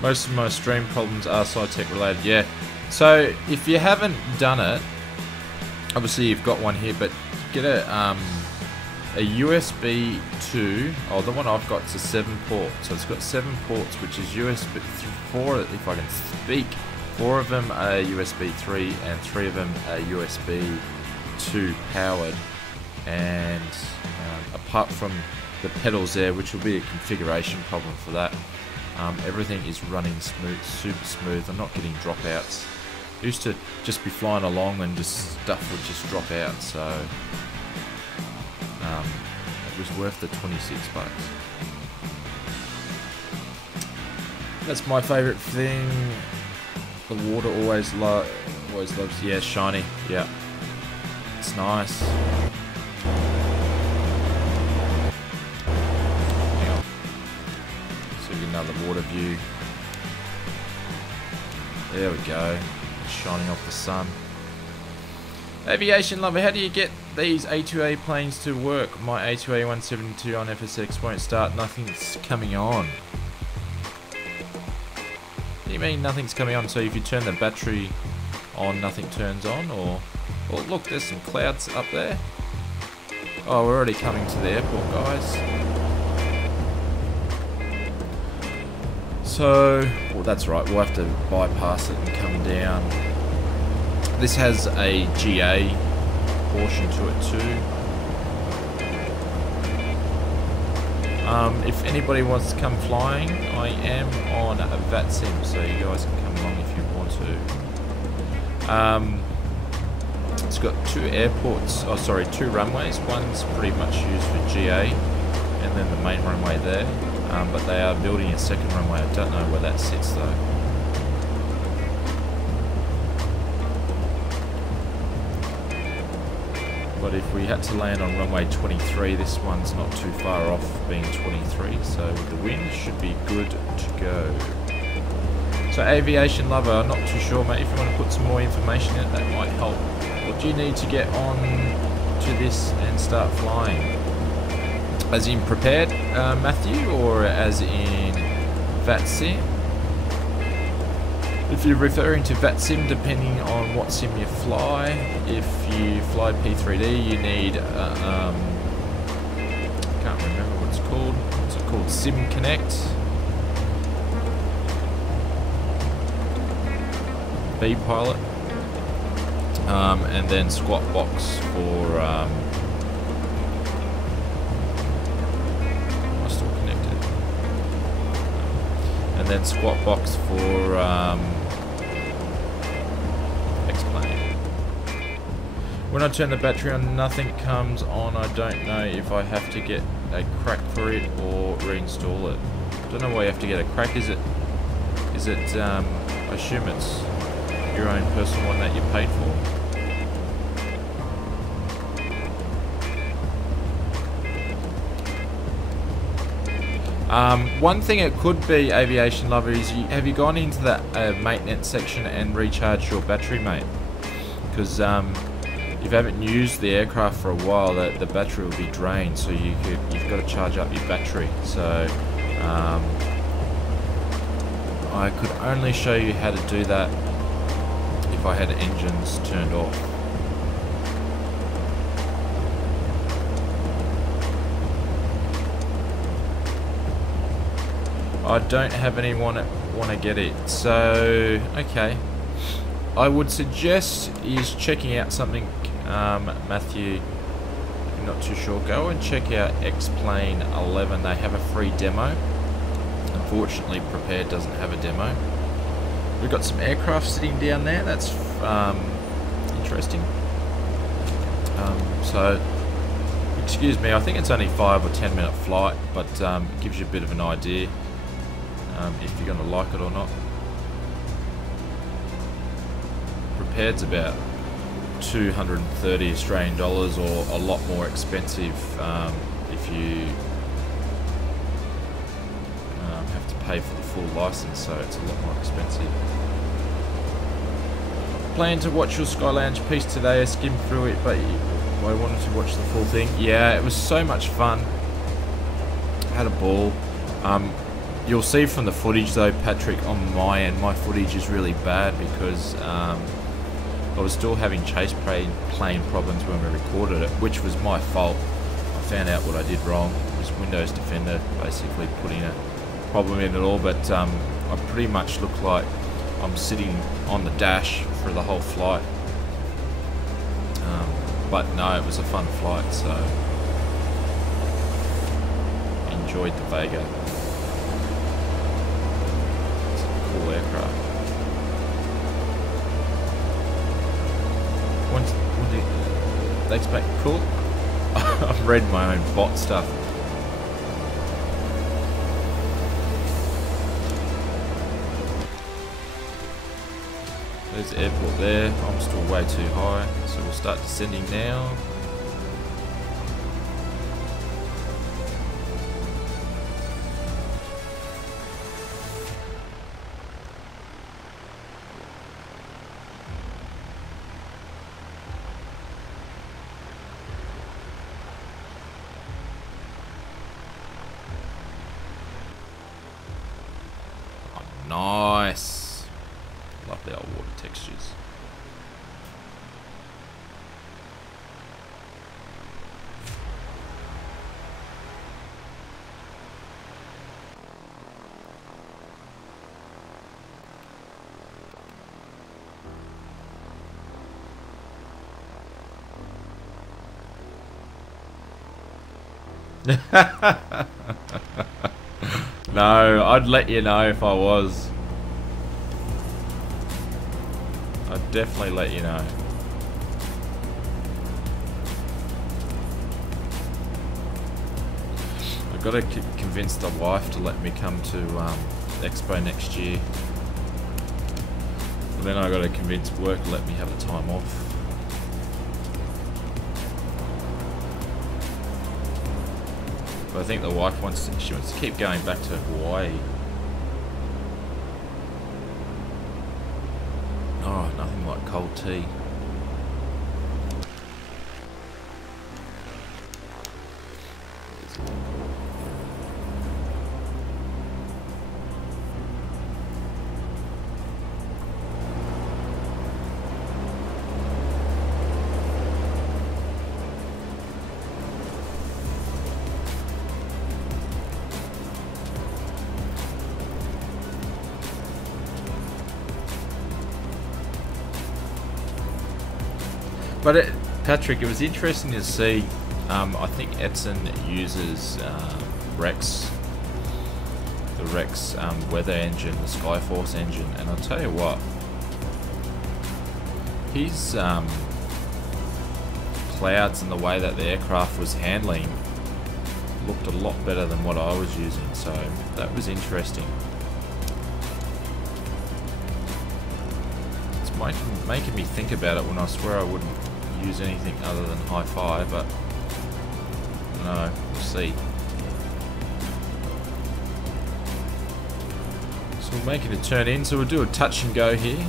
Most of my stream problems are SciTech related, yeah. So if you haven't done it, obviously you've got one here, but get a USB 2. Oh, the one I've got is a 7-port, so it's got 7 ports, which is USB 4, if I can speak. 4 of them are USB 3, and 3 of them are USB 2 powered. And apart from the pedals there, which will be a configuration problem for that. Everything is running smooth, super smooth. I'm not getting dropouts. I used to just be flying along and just stuff would just drop out, so it was worth the 26 bucks. That's my favourite thing. The water always loves. Yeah, shiny. Yeah, it's nice. Another water view. There we go. Shining off the sun. Aviation lover, how do you get these A2A planes to work? My A2A 172 on FSX won't start. Nothing's coming on. What do you mean nothing's coming on? So if you turn the battery on, nothing turns on? Or well, look, there's some clouds up there. Oh, we're already coming to the airport, guys. So, well, that's right, we'll have to bypass it and come down. This has a GA portion to it too. If anybody wants to come flying, I am on a VATSIM, so you guys can come along if you want to. It's got 2 airports, oh sorry, 2 runways. One's pretty much used for GA, and then the main runway there. But they are building a second runway. I don't know where that sits though. But if we had to land on runway 23, this one's not too far off being 23, so with the wind should be good to go. So aviation lover, I'm not too sure, mate. If you want to put some more information in it, that might help. What do you need to get on to this and start flying? As in prepared, Matthew, or as in VATSIM? If you're referring to VATSIM, depending on what sim you fly, if you fly P3D, you need, can't remember what it's called. What's it called? Sim Connect. B Pilot. And then Squat Box for, still connected. And then Squat Box for, X-Plane. When I turn the battery on, nothing comes on. I don't know if I have to get a crack for it or reinstall it. I don't know why you have to get a crack. Is it, I assume it's your own personal one that you paid for? One thing it could be, aviation lover, is have you gone into that maintenance section and recharged your battery, mate? Because if you haven't used the aircraft for a while, the battery will be drained, so you've got to charge up your battery. So I could only show you how to do that if I had engines turned off. I don't have anyone that want to get it, so okay. I would suggest is checking out something, Matthew, if you're not too sure, go and check out X-Plane 11. They have a free demo. Unfortunately, Prepared doesn't have a demo. We've got some aircraft sitting down there. That's interesting. So, excuse me, I think it's only 5 or 10 minute flight, but it gives you a bit of an idea if you're going to like it or not. Prepared's about 230 Australian dollars, or a lot more expensive if you have to pay for the full license, so it's a lot more expensive. Plan to watch your Sky Lounge piece today. I skimmed through it, but I wanted to watch the full thing. Yeah, it was so much fun. Had a ball. You'll see from the footage though, Patrick, on my end, my footage is really bad because I was still having chase plane problems when we recorded it, which was my fault. I found out what I did wrong. It was Windows Defender basically putting a problem in it all, but I pretty much look like I'm sitting on the dash for the whole flight. But no, it was a fun flight, so enjoyed the Vega. It's a cool aircraft. Thanks, mate. Cool. I've read my own bot stuff. There's the airport there. I'm still way too high, so we'll start descending now. Nice. Love the old water textures. No, I'd let you know if I was. I'd definitely let you know. I've got to convince the wife to let me come to Expo next year. And then I've got to convince work to let me have the time off. But I think the wife wants to, she wants to keep going back to Hawaii. cold tea. But Patrick, it was interesting to see. I think Edson uses Rex, the Rex weather engine, the Skyforce engine, and I'll tell you what, his clouds and the way that the aircraft was handling looked a lot better than what I was using. So that was interesting. It's making me think about it when I swear I wouldn't use anything other than hi-fi, but no, we'll see. So we'll make it a turn in, so we'll do a touch and go here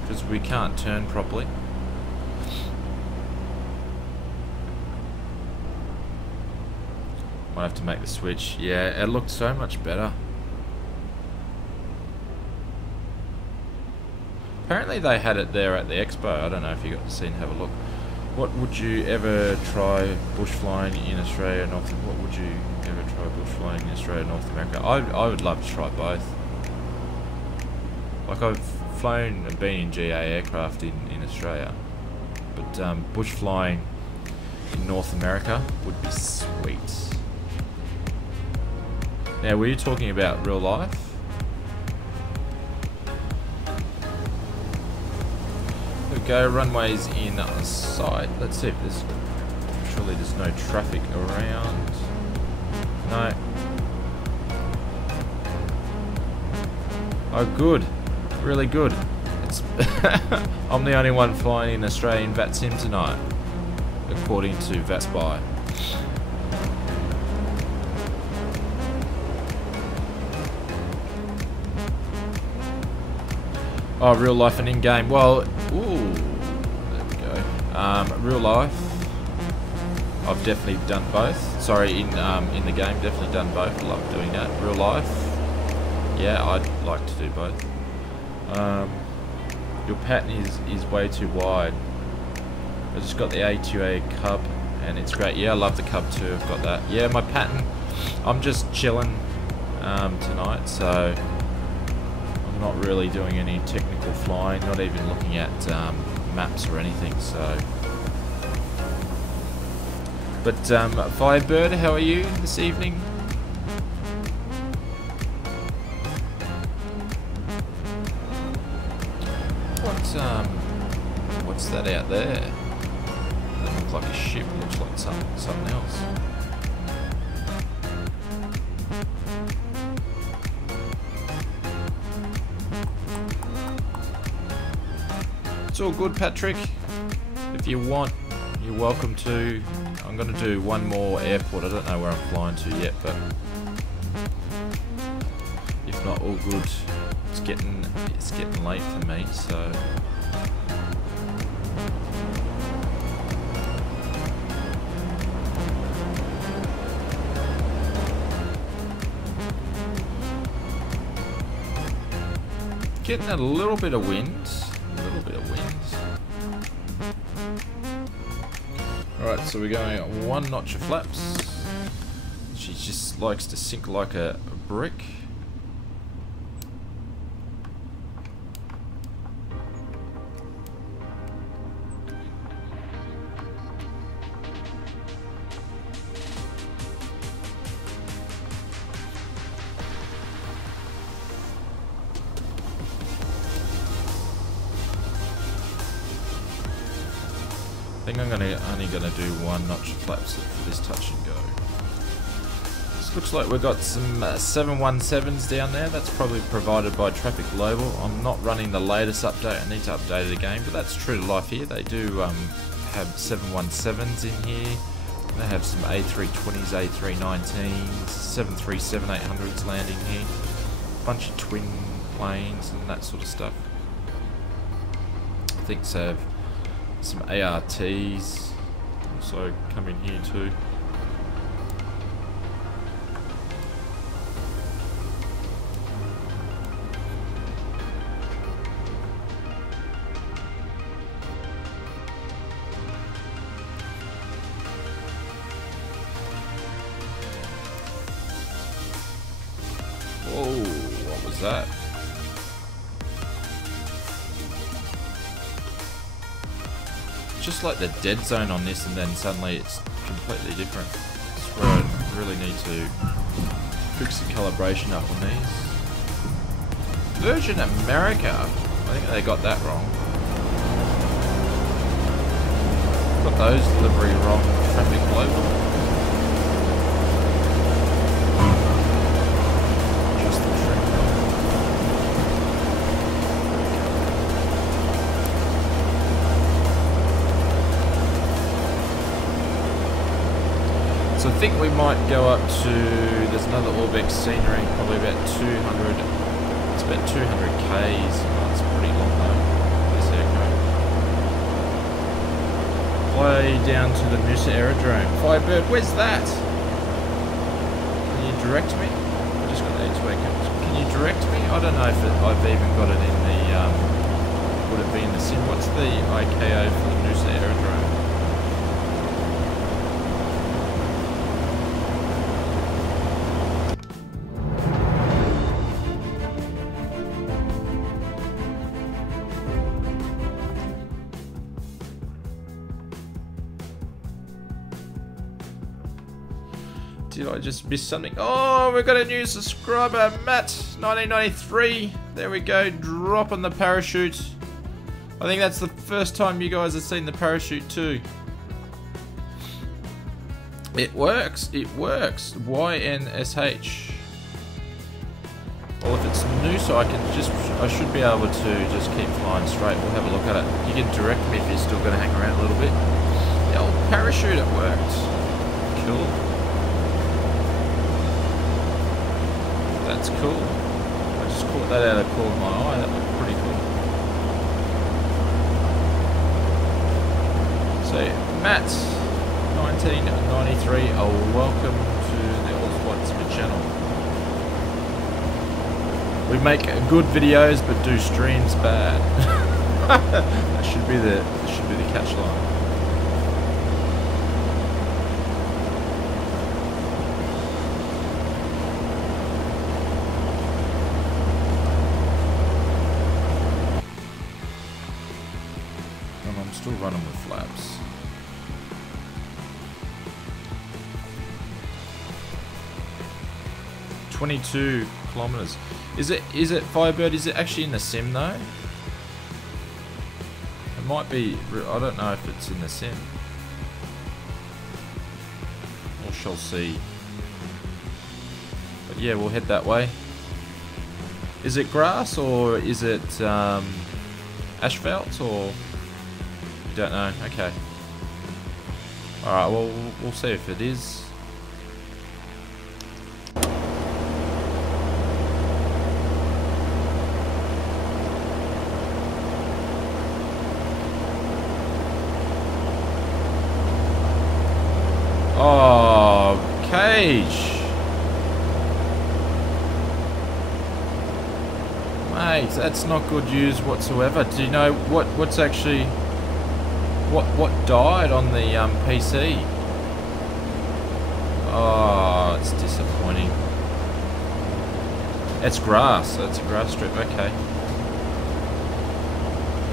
because we can't turn properly. Might have to make the switch. Yeah, it looked so much better. Apparently they had it there at the expo. I don't know if you got to see and have a look. What would you ever try bush flying in Australia, What would you ever try bush flying in Australia, North America? I would love to try both. Like I've flown and been in GA aircraft in Australia, but bush flying in North America would be sweet. Now, were you talking about real life? Go runways in sight. Let's see if there's, surely there's no traffic around. No. Oh, good, really good. It's I'm the only one flying in Australian VATSIM tonight, according to VATSpy. Oh, real life and in-game. Well, ooh, there we go. Real life, I've definitely done both. Sorry, in the game, definitely done both. I love doing that. Real life, yeah, I'd like to do both. Your pattern is way too wide. I just got the A2A Cub, and it's great. Yeah, I love the Cub too. I've got that. Yeah, my pattern. I'm just chilling tonight, so not really doing any technical flying, not even looking at maps or anything. So, but Firebird, how are you this evening? What's that out there? Doesn't look like a ship. Looks like something else. It's all good, Patrick. If you want, you're welcome to. I'm going to do one more airport. I don't know where I'm flying to yet, but if not, all good. It's getting late for me, so. Getting a little bit of wind. Alright, so we're going at 1 notch of flaps. She just likes to sink like a brick. I think I'm only gonna do 1 notch of flaps for this touch and go. This looks like we've got some 717s down there. That's probably provided by Traffic Global. I'm not running the latest update. I need to update it again, but that's true to life here. They do have 717s in here. They have some A320s, A319s, 737-800s landing here. A bunch of twin planes and that sort of stuff. think they have some ARTs also come in here too. Whoa, what was that? Just like the dead zone on this, and then suddenly it's completely different. That's where I really need to fix the calibration up on these. Virgin America, I think they got that wrong. Got those delivery wrong. Traffic global. Just the trim. So I think we might go up to, there's another Orbex scenery, probably about 200, it's about 200 Ks, oh, it's pretty long though, this aircraft. Fly down to the Noosa Aerodrome. Firebird, where's that? Can you direct me? I just got A2A. Can you direct me? I don't know if I've even got it in the, would it be in the sim? What's the IKO for the Noosa Aerodrome? Did I just miss something? Oh, we've got a new subscriber, Matt, 1993. There we go, dropping the parachute. I think that's the first time you guys have seen the parachute too. It works, it works. YNSH. Well, if it's new, so I should be able to just keep flying straight. We'll have a look at it. You can direct me if you're still going to hang around a little bit. The old parachute, it worked. Cool. That's cool. I just caught that out of the corner of my eye. That looked pretty cool. So, Matt, 1993, welcome to the Auswattsman channel. We make good videos, but do streams bad. That should be the catch line. Still running with flaps. $22 kilometers. Is it Firebird? Is it actually in the sim though? It might be. I don't know if it's in the sim. We shall see. But yeah, we'll head that way. Is it grass or is it asphalt or? Don't know. Okay. Alright, well, we'll see if it is. Oh, cage. Mate, that's not good news whatsoever. Do you know what's actually... What died on the PC? Oh, it's disappointing. It's grass. That's a grass strip. Okay.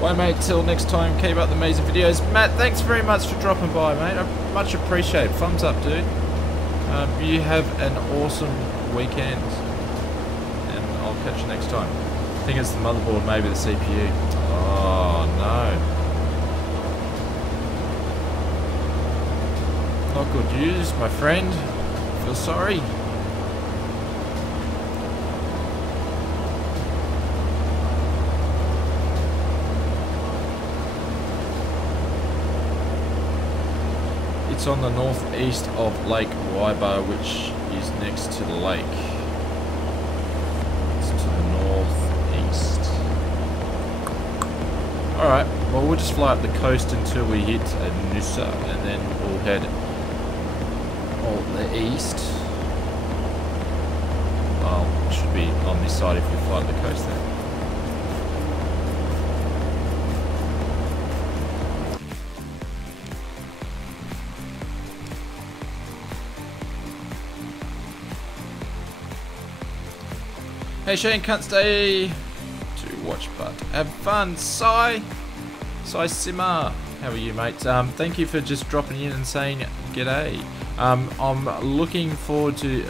Bye, mate. Till next time. Keep up the amazing videos. Matt, thanks very much for dropping by, mate. I much appreciate it. Thumbs up, dude. You have an awesome weekend, and I'll catch you next time. I think it's the motherboard, maybe the CPU. Oh no. Not good news, my friend. Feel sorry. It's on the northeast of Lake YBHA, which is next to the lake. It's to the northeast. Alright. Well, we'll just fly up the coast until we hit Noosa, and then we'll head all the east. Well, it should be on this side if we fly up the coast then. Hey Shane, can't stay to watch but have fun. Sai Simmer, how are you, mate? Thank you for just dropping in and saying g'day. I'm looking forward to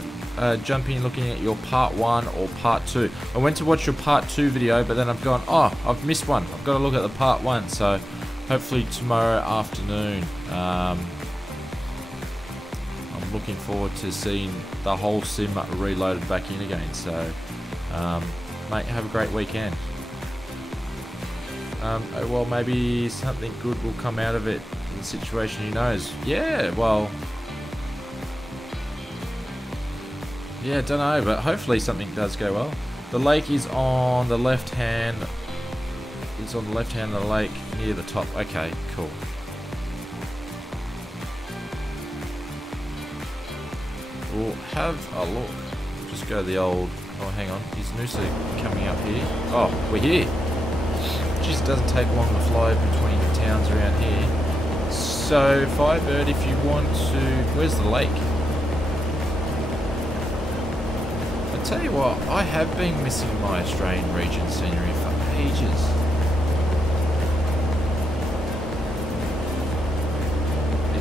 jumping in, looking at your part 1 or part 2. I went to watch your part 2 video, but then I've gone, oh, I've missed one. I've got to look at the part 1, so hopefully tomorrow afternoon. I'm looking forward to seeing the whole sim reloaded back in again, so mate, have a great weekend. Well, maybe something good will come out of it. The situation, who knows? Yeah, well, yeah, don't know, but hopefully something does go well. The lake is on the left hand. It's on the left hand of the lake near the top. Okay, cool. We'll have a look. Just go to the old. Oh, hang on. Is Noosa coming up here? Oh, we're here. Just doesn't take long to fly between the towns around here. So, Firebird, if you want to... Where's the lake? I tell you what, I have been missing my Australian region scenery for ages.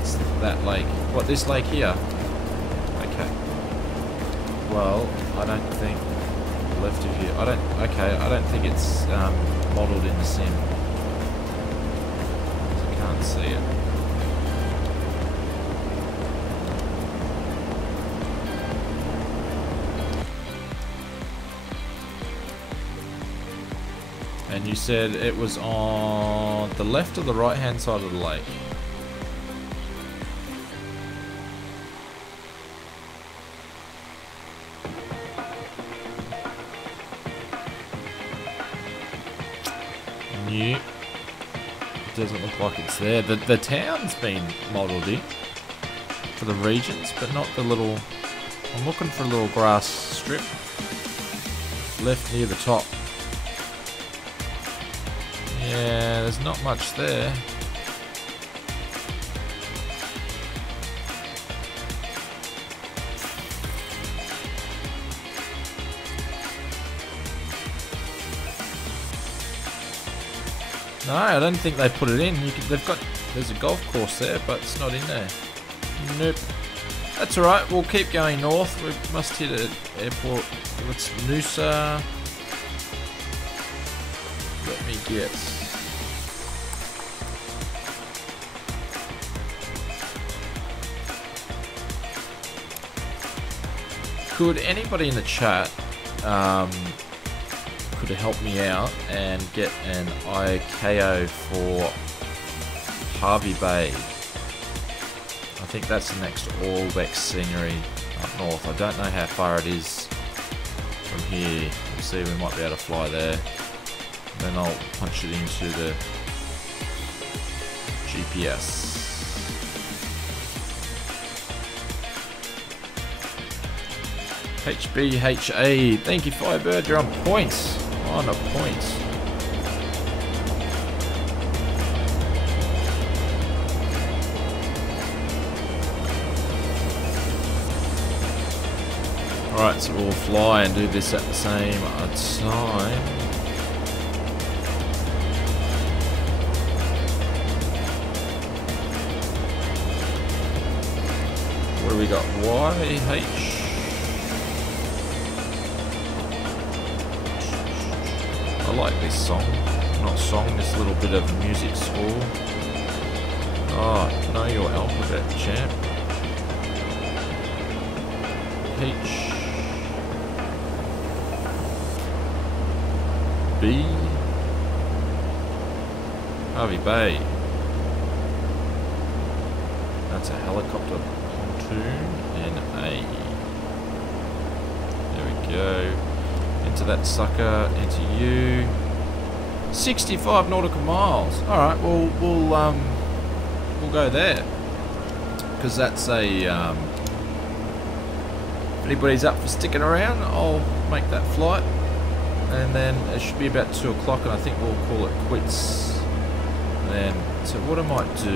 It's that lake. What, this lake here? Okay. Well, I don't think... left of you. I don't think it's modelled in the sim. I can't see it. And you said it was on the left or the right hand side of the lake? It doesn't look like it's there. The town's been modelled in for the regions, but not the little... I'm looking for a little grass strip left near the top. Yeah, there's not much there. No, I don't think they put it in. There's a golf course there, but it's not in there. Nope. That's alright, we'll keep going north. We must hit an airport. What's Noosa? Let me get... Could anybody in the chat could help me out and get an ICAO for Harvey Bay? I think that's the next all-Bex scenery up north. I don't know how far it is from here. We'll see, we might be able to fly there. Then I'll punch it into the GPS. HBHA, thank you Firebird, you're on points. On a point. Alright, so we'll fly and do this at the same time. What do we got? YH. I like this song. Not song, this little bit of music score. Oh, know your alphabet, champ. H. B. Harvey Bay. That's a helicopter pontoon. And A. There we go. Into that sucker, into you. 65 nautical miles. All right, well we'll go there because that's a if anybody's up for sticking around, I'll make that flight, and then it should be about 2 o'clock, and I think we'll call it quits. Then, so what I might do,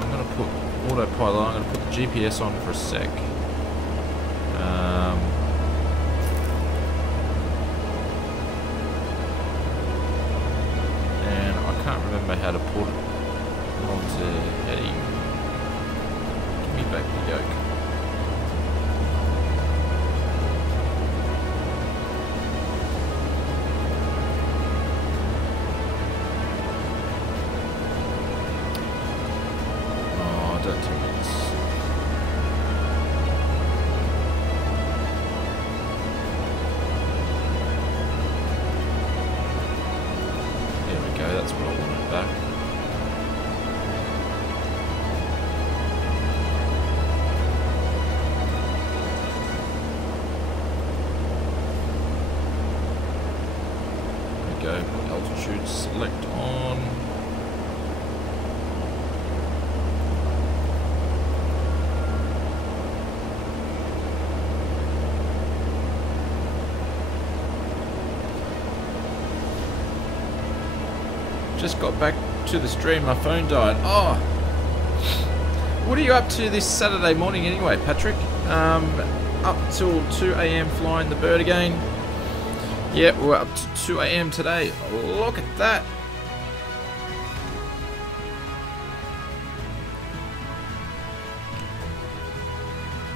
I'm going to put autopilot. I'm going to put the GPS on for a sec. And I can't remember how to put it onto heading. Give me back the yoke. Altitude select on. Just got back to the stream, my phone died. Oh, what are you up to this Saturday morning anyway, Patrick? Up till 2 AM flying the bird again. Yeah, we're up to 2 AM today. Look at that.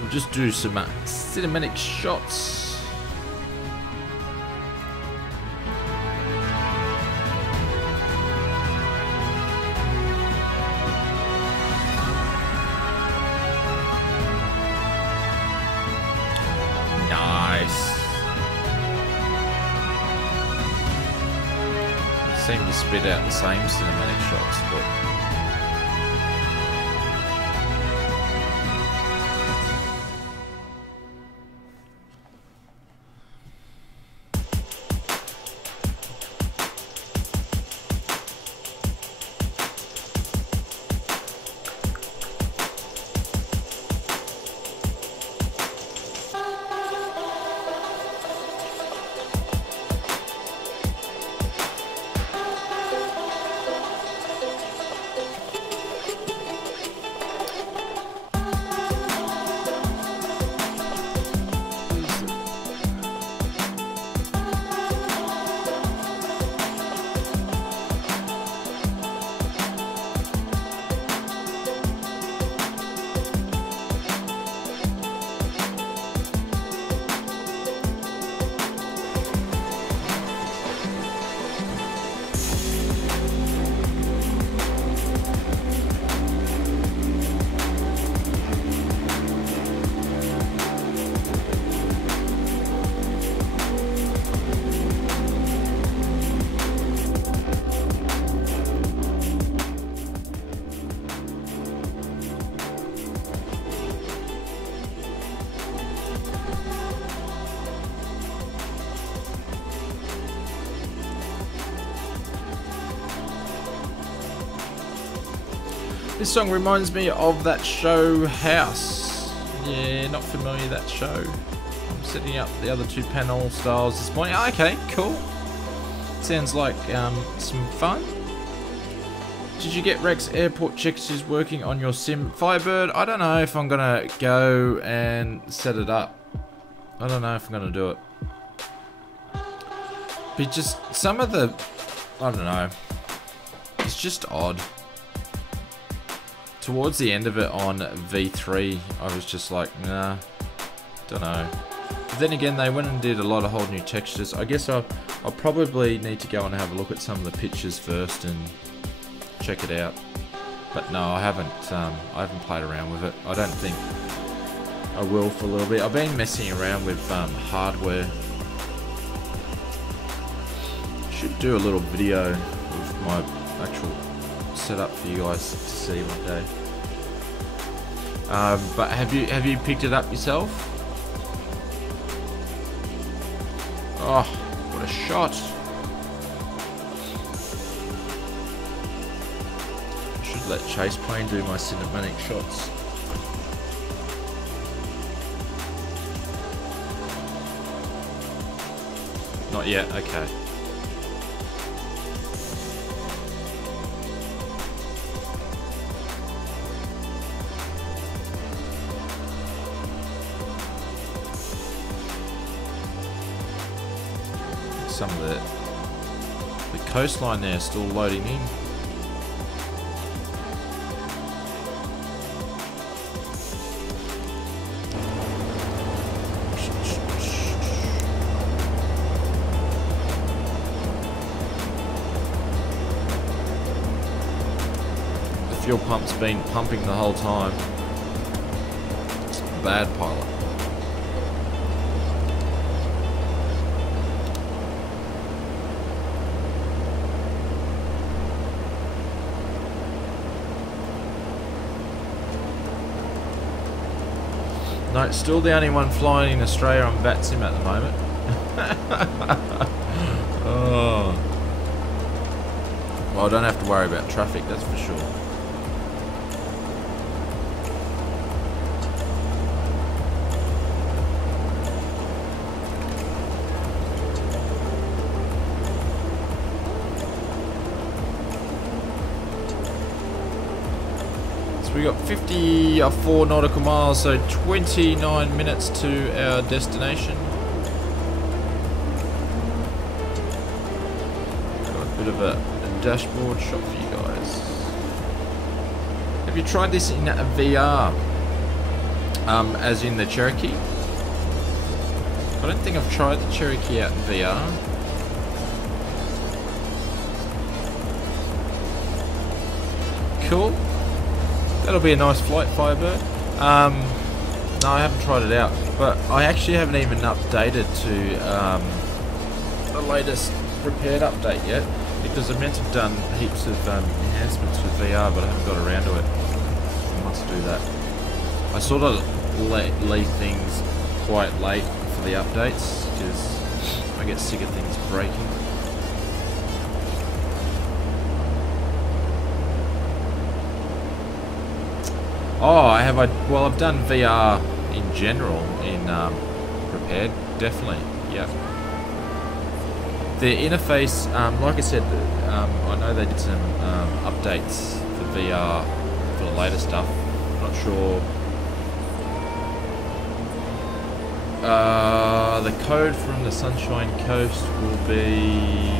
We'll just do some cinematic shots. Seem to spit out the same cinematic shots, but this song reminds me of that show House. Yeah, not familiar with that show. I'm setting up the other 2 panel styles this morning. Oh, okay, cool. Sounds like some fun. Did you get Rex airport checkers working on your sim? Firebird, I don't know if I'm gonna go and set it up. I don't know if I'm gonna do it. But just some of the, I don't know. It's just odd. Towards the end of it on V3, I was just like, nah, don't know. But then again, they went and did a lot of whole new textures. I guess I'll probably need to go and have a look at some of the pictures first and check it out. But no, I haven't played around with it. I don't think I will for a little bit. I've been messing around with hardware. Should do a little video of my actual setup for you guys to see one day. But have you picked it up yourself? Oh, what a shot! let Chase Plane do my cinematic shots. Not yet, okay. Some of the coastline there is still loading in. The fuel pump's been pumping the whole time. Bad pilot. No, it's still the only one flying in Australia on VATSIM at the moment. Oh. Well, I don't have to worry about traffic, that's for sure. We got 54 nautical miles, so 29 minutes to our destination. Got a bit of a dashboard shot for you guys. Have you tried this in VR? As in the Cherokee? I don't think I've tried the Cherokee out in VR. Cool. That'll be a nice flight, Firebird. No, I haven't tried it out, but I actually haven't even updated to the latest prepared update yet, because I meant to have done heaps of enhancements with VR, but I haven't got around to it. I must do that. I sort of leave things quite late for the updates, because I get sick of things breaking. Oh, well, I've done VR in general in prepared, definitely, yeah. The interface, like I said, I know they did some updates for VR for the later stuff. Not sure. The code from the Sunshine Coast will be...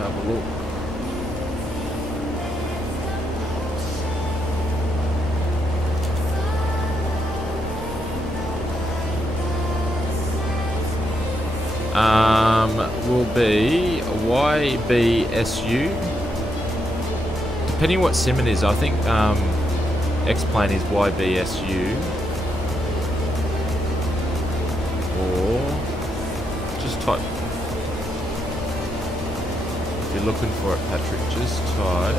Have a look. Will be YBSU. Depending what sim it is, I think X-Plane is YBSU. Or just type. If you're looking for it, Patrick, just type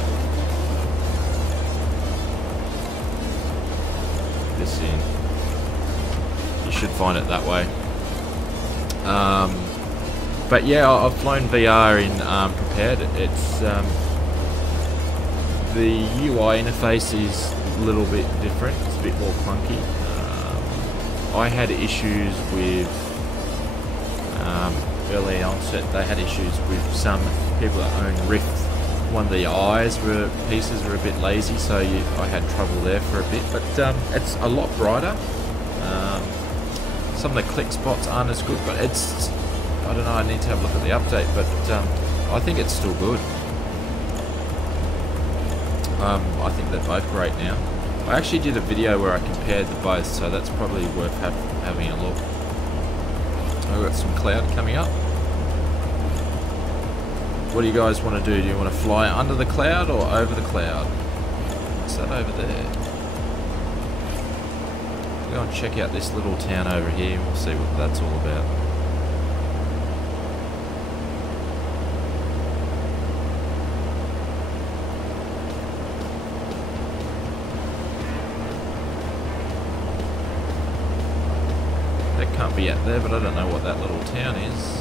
this in. You should find it that way. But yeah, I've flown VR in prepared. It's the UI interface is a little bit different. It's a bit more clunky. I had issues with early onset. They had issues with some people that own Rift. One of the pieces were a bit lazy, so I had trouble there for a bit. But it's a lot brighter. Some of the click spots aren't as good, but it's, I don't know, I need to have a look at the update, but I think it's still good. I think they're both great now. I actually did a video where I compared the both, so that's probably worth having a look. I've got some cloud coming up. What do you guys want to do? Do you want to fly under the cloud or over the cloud? What's that over there? Go and check out this little town over here and we'll see what that's all about. That can't be be at there, but I don't know what that little town is.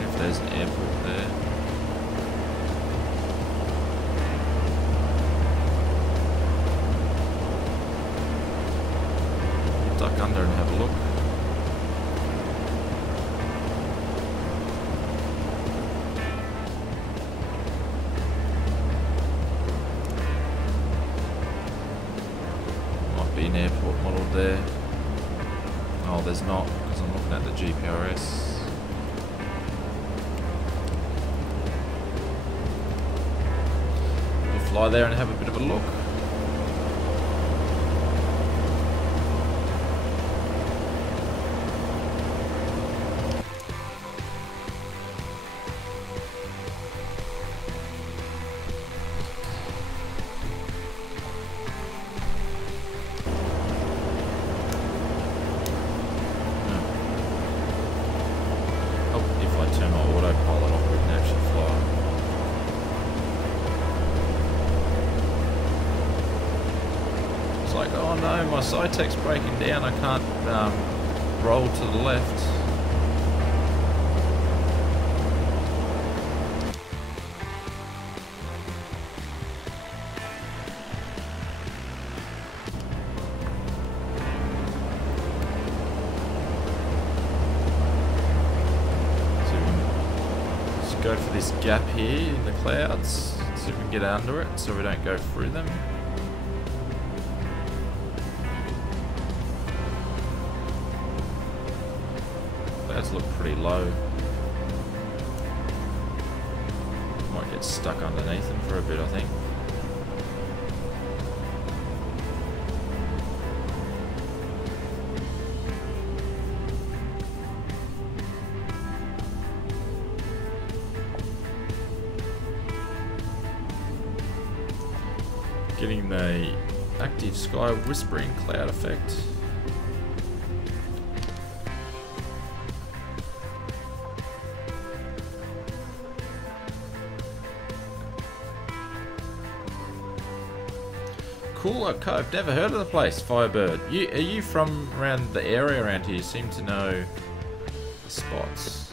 If there's an airport there. Duck under and have a look. An airport model there. Oh, there's not, because I'm looking at the GPRS. We'll fly there and have a bit of a look. My Cytec's breaking down, I can't roll to the left. So let's go for this gap here in the clouds, see if we can get under it so we don't go through them. Look pretty low. Might get stuck underneath them for a bit, I think. Getting the active sky whispering cloud effect. Cool, I've never heard of the place, Firebird. Are you from around the area around here? You seem to know the spots.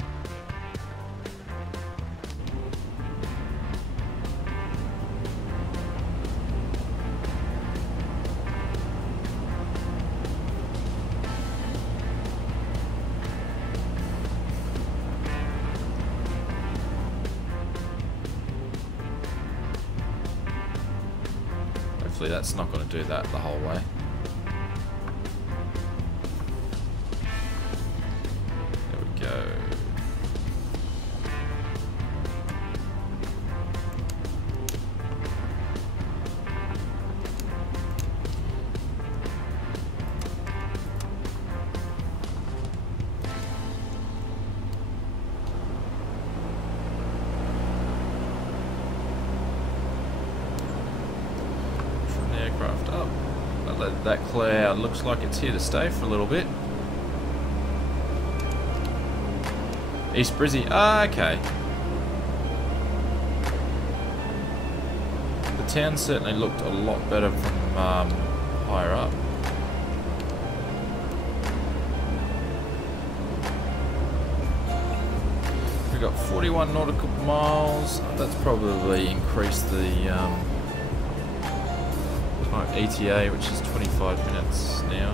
Hopefully that's not going to do that the whole way. There we go. Up. That cloud looks like it's here to stay for a little bit. East Brizzy. Ah, okay. The town certainly looked a lot better from higher up. We've got 41 nautical miles. That's probably increased the ETA, which is 25 minutes now. I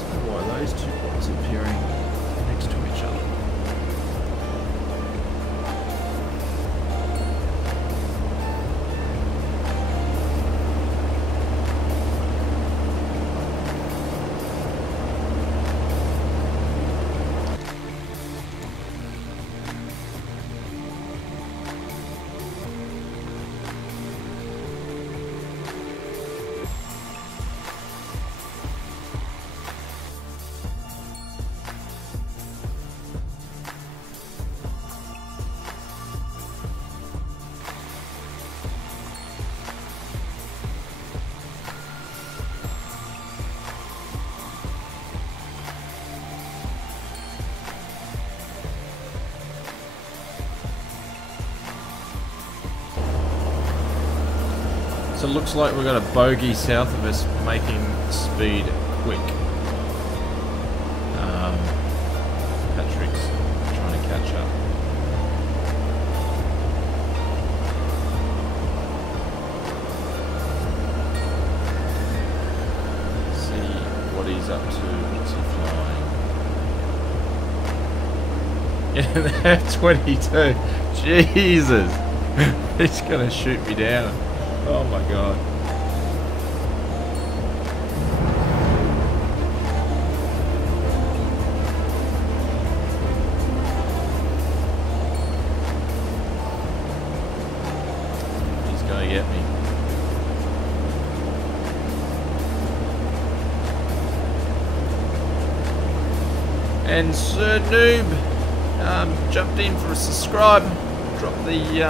don't know why those two bots are appearing next to each other. So it looks like we've got a bogey south of us making speed quick. Patrick's trying to catch up. Let's see what he's up to. What's he flying? Yeah, F-22. Jesus. He's gonna shoot me down. Oh my god. He's gonna get me. And Sir Noob jumped in for a subscribe. Drop the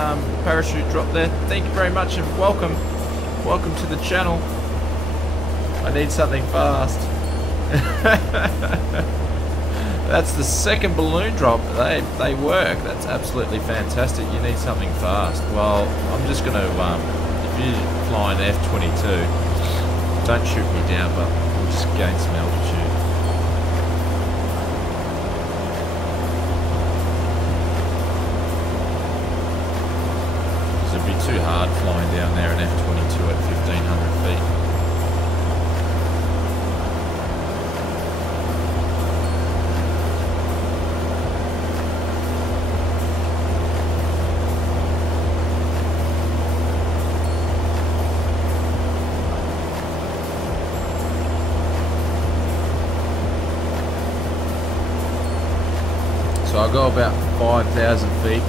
parachute drop there. Thank you very much and welcome. Welcome to the channel. I need something fast. That's the second balloon drop. They work. That's absolutely fantastic. You need something fast. Well, I'm just going to, if you fly an F-22, don't shoot me down, but we'll just gain some altitude. It'd be too hard flying down there an F-22 at 1,500 feet. So I'll go about 5,000 feet.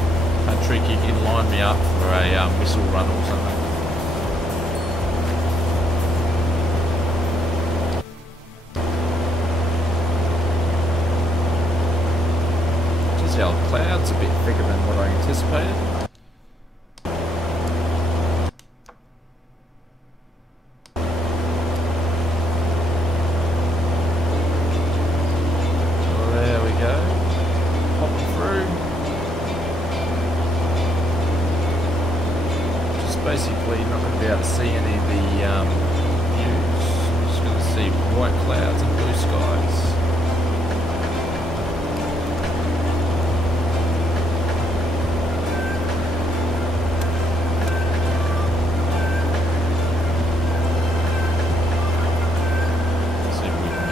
Patrick, you can line me up for a missile run or something. Just our cloud's a bit thicker than what I anticipated. Oh, there we go. Popping through. Basically, you're not going to be able to see any of the views. Just going to see white clouds and blue skies. Let's see if we can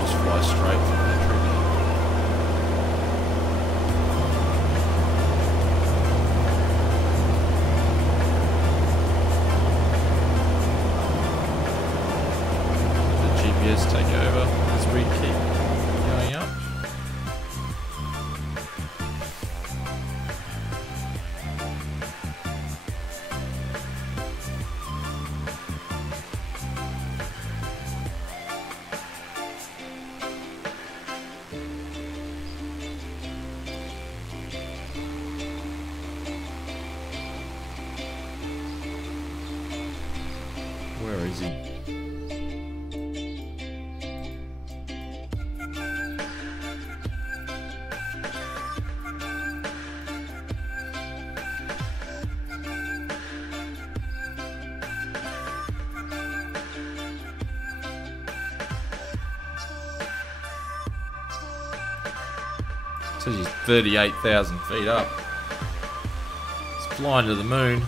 just fly straight from Patrick. Take over as we keep going up. Where is he? Says he's 38,000 feet up. He's flying to the moon.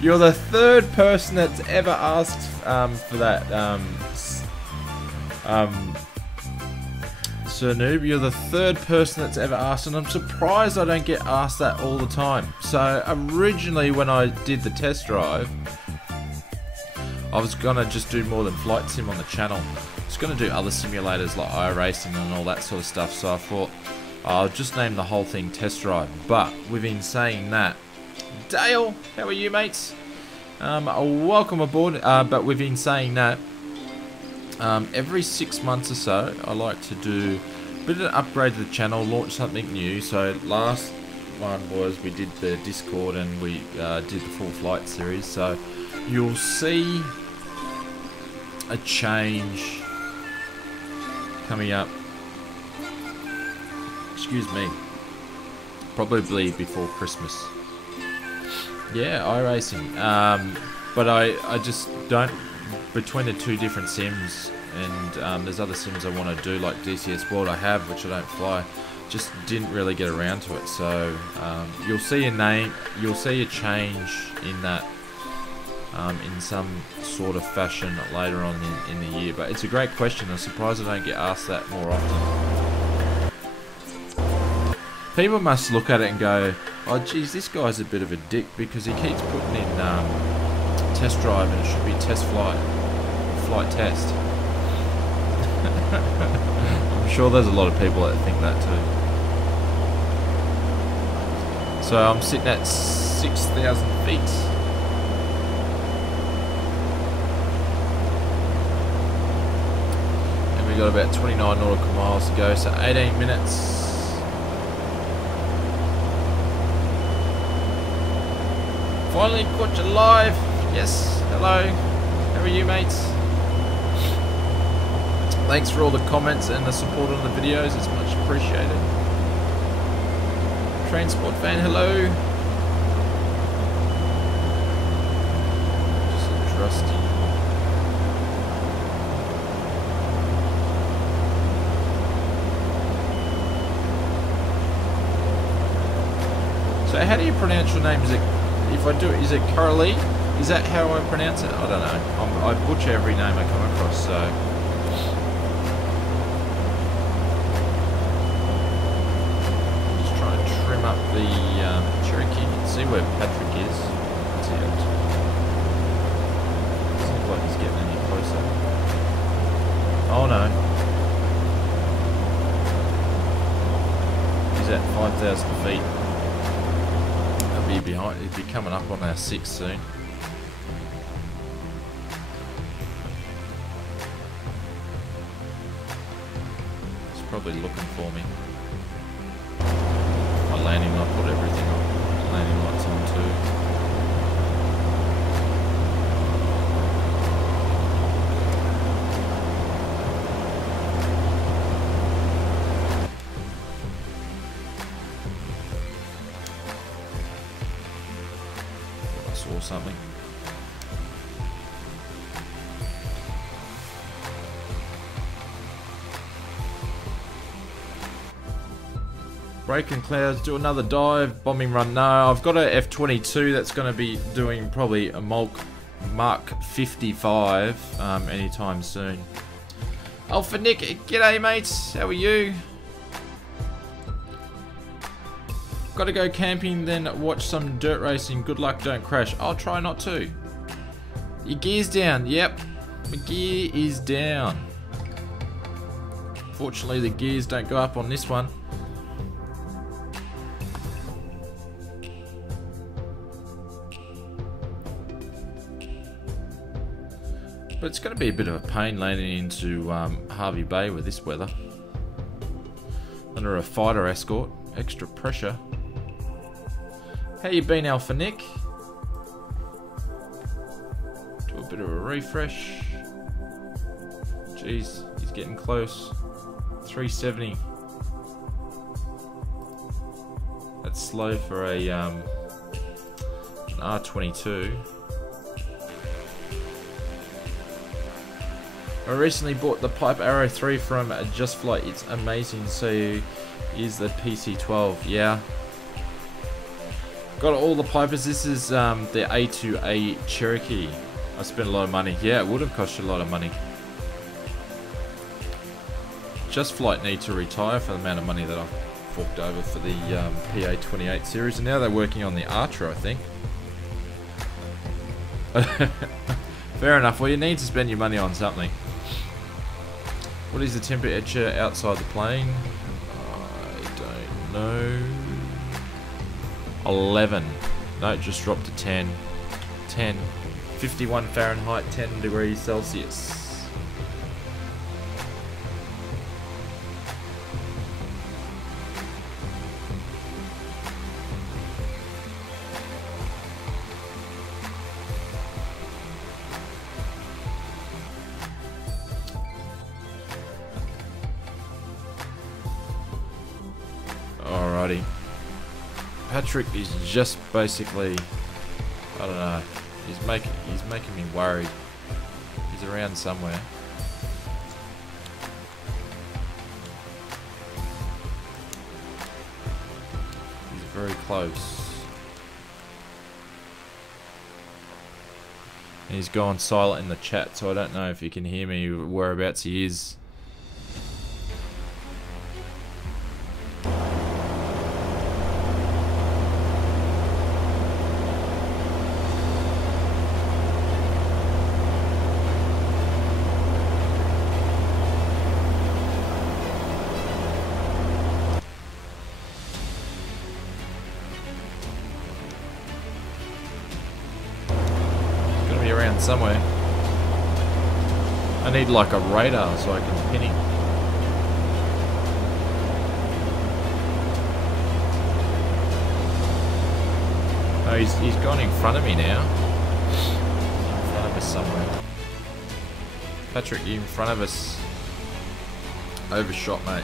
You're the third person that's ever asked for that, Sir Noob. You're the third person that's ever asked, and I'm surprised I don't get asked that all the time. So originally, when I did the test drive, I was gonna just do more than flight sim on the channel. I was gonna do other simulators like iRacing and all that sort of stuff. So I thought I'll just name the whole thing Test Drive. But within saying that, Dale, how are you, mates? Welcome aboard. But within saying that, every 6 months or so, I like to do a bit of an upgrade to the channel, launch something new. So last one was we did the Discord and we did the full flight series. So you'll see a change coming up Excuse me. Probably before Christmas. Yeah, iRacing. But I just don't, between the two different sims, and there's other sims I want to do, like DCS World I have, which I don't fly, just didn't really get around to it. So you'll see you'll see a change in that in some sort of fashion later on in the year. But it's a great question. I'm surprised I don't get asked that more often. People must look at it and go, oh geez, this guy's a bit of a dick because he keeps putting in test drive and it should be test flight test. I'm sure there's a lot of people that think that too. So I'm sitting at 6,000 feet. And we got about 29 nautical miles to go, so 18 minutes. Finally caught you live. Yes, hello. How are you, mates? Thanks for all the comments and the support on the videos. It's much appreciated. Transport fan, hello. Just trusty. So how do you pronounce your name? Is it, if I do it, is it Carolee? Is that how I pronounce it? I don't know. I butcher every name I come across, so. Just trying to trim up the Cherokee. See where Patrick is. Let's see it. Doesn't look like he's getting any closer. Oh no. He's at 5,000 feet. He'll be behind. He'll be coming up on our 6 soon. Probably looking for me. My landing light, put everything on. Landing lights on too. I saw something. Breaking clouds, do another dive, bombing run. No, I've got a F-22 that's going to be doing probably a Mark 55 anytime soon. Alpha Nick, g'day mates, how are you? Got to go camping, then watch some dirt racing. Good luck, don't crash. I'll try not to. Your gear's down. Yep, my gear is down. Fortunately, the gears don't go up on this one. But it's going to be a bit of a pain landing into Harvey Bay with this weather. Under a fighter escort, extra pressure. How you been, Alpha Nick? Do a bit of a refresh. Jeez, he's getting close. 370. That's slow for a an R22. I recently bought the Pipe Arrow 3 from Just Flight. It's amazing. So is the PC12. Yeah. Got all the Pipers. This is the A2A Cherokee. I spent a lot of money. Yeah, it would have cost you a lot of money. Just Flight need to retire for the amount of money that I've forked over for the PA28 series. And now they're working on the Archer, I think. Fair enough. Well, you need to spend your money on something. What is the temperature outside the plane? I don't know. 11. No, it just dropped to 10. 10. 51 Fahrenheit, 10 degrees Celsius. Alrighty. Patrick is just basically, I don't know, he's making me worried. He's around somewhere. He's very close. And he's gone silent in the chat, so I don't know if you can hear me whereabouts he is. Somewhere. I need like a radar so I can pin him. Oh, he's gone in front of me now. In front of us somewhere. Patrick, you in front of us. Overshot, mate.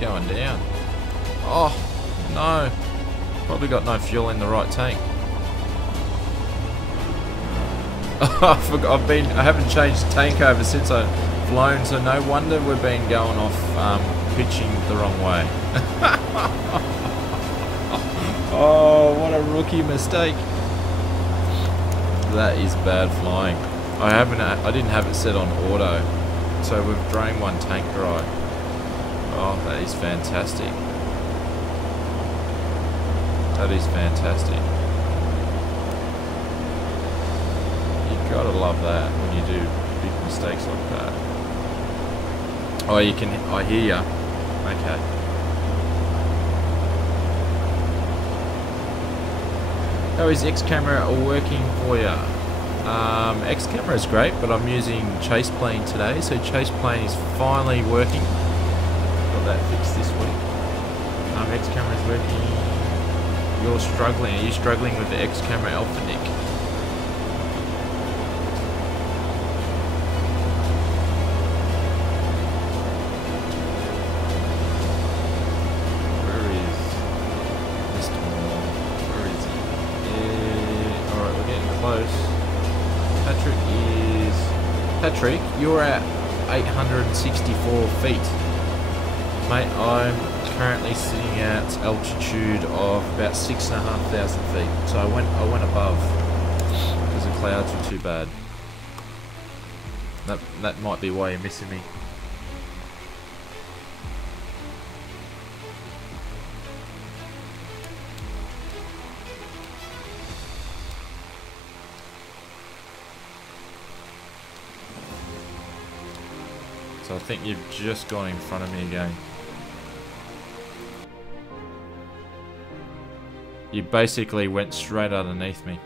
Going down. Oh no, probably got no fuel in the right tank. I forgot. I haven't changed the tank over since I've flown, so no wonder we've been going off pitching the wrong way. Oh, what a rookie mistake. That is bad flying. I didn't have it set on auto, so we've drained one tank dry. Oh, that is fantastic. That is fantastic. You gotta love that when you do big mistakes like that. Oh, you can. I hear ya. Okay. How is X camera working for you? X camera is great, but I'm using Chase Plane today, so Chase Plane is finally working. That fixed this week. X camera's working. You're struggling. Are you struggling with the X camera Alpha Nick? Where is Mr. Moore? Where is he? Yeah. Alright, we're getting close. Patrick, you're at 864 feet. Mate, I'm currently sitting at altitude of about 6,500 feet, so I went above because the clouds were too bad. That might be why you're missing me. So I think you've just gone in front of me again. You basically went straight underneath me.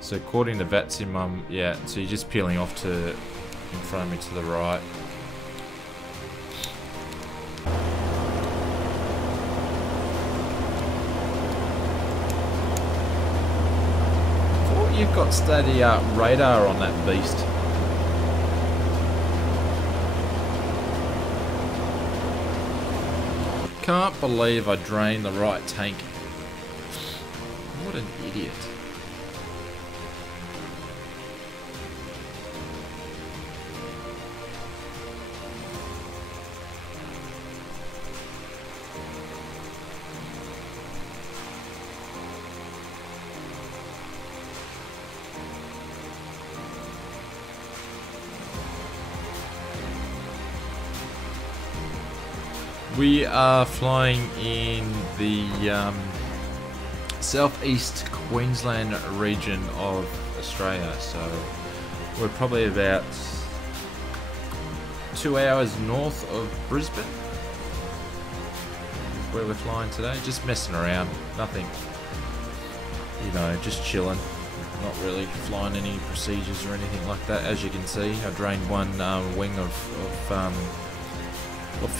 So according to Vatsim, yeah, so you're just peeling off to in front of me to the right. I thought you've got steady radar on that beast. Can't believe I drained the right tank. What an idiot. We are flying in the southeast Queensland region of Australia, so we're probably about 2 hours north of Brisbane. Where we're flying today, just messing around, nothing you know, just chilling. Not really flying any procedures or anything like that. As you can see, I drained one wing of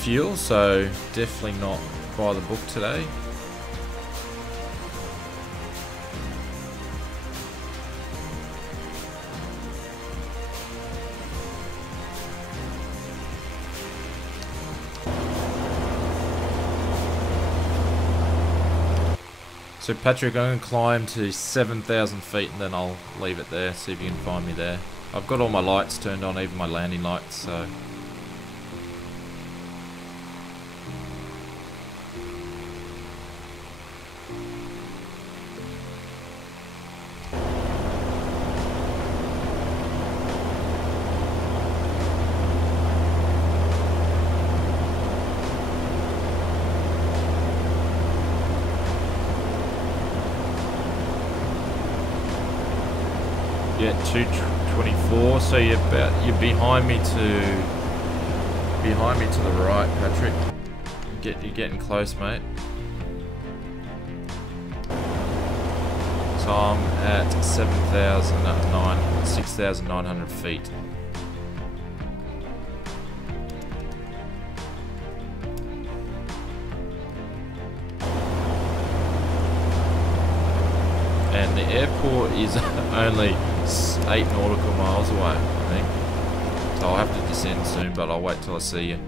fuel, so definitely not by the book today. So Patrick, I'm going to climb to 7,000 feet and then I'll leave it there, see if you can find me there. I've got all my lights turned on, even my landing lights, so... Yeah, 224. So you're behind me to the right, Patrick. You're getting close, mate. So I'm at 6,900 feet. And the airport is only 8 nautical miles away, I think. So I'll have to descend soon, but I'll wait till I see you.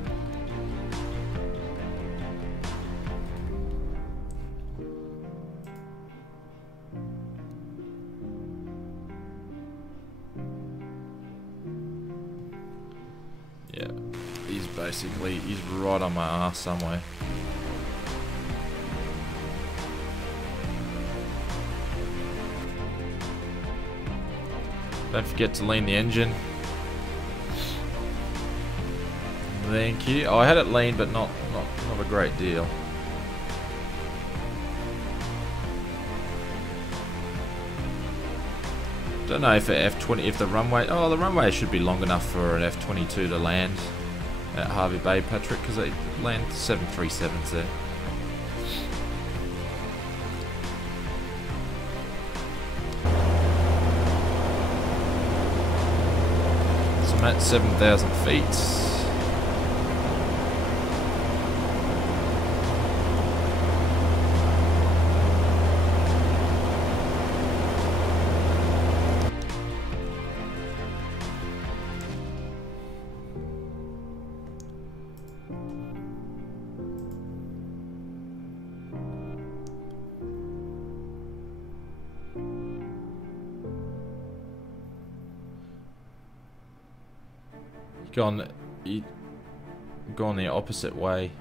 Yeah, he's right on my ass somewhere. Don't forget to lean the engine. Thank you. Oh, I had it lean, but not a great deal. Don't know if the runway. Oh, the runway should be long enough for an F-22 to land at Harvey Bay, Patrick, because they land 737s there. At 7,000 feet. You gone the opposite way.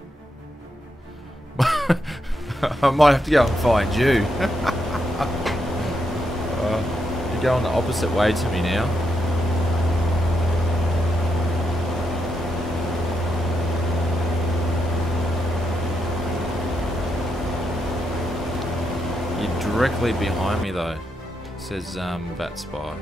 I might have to go and find you. You're going the opposite way to me now. You're directly behind me though. It says VAT Spy.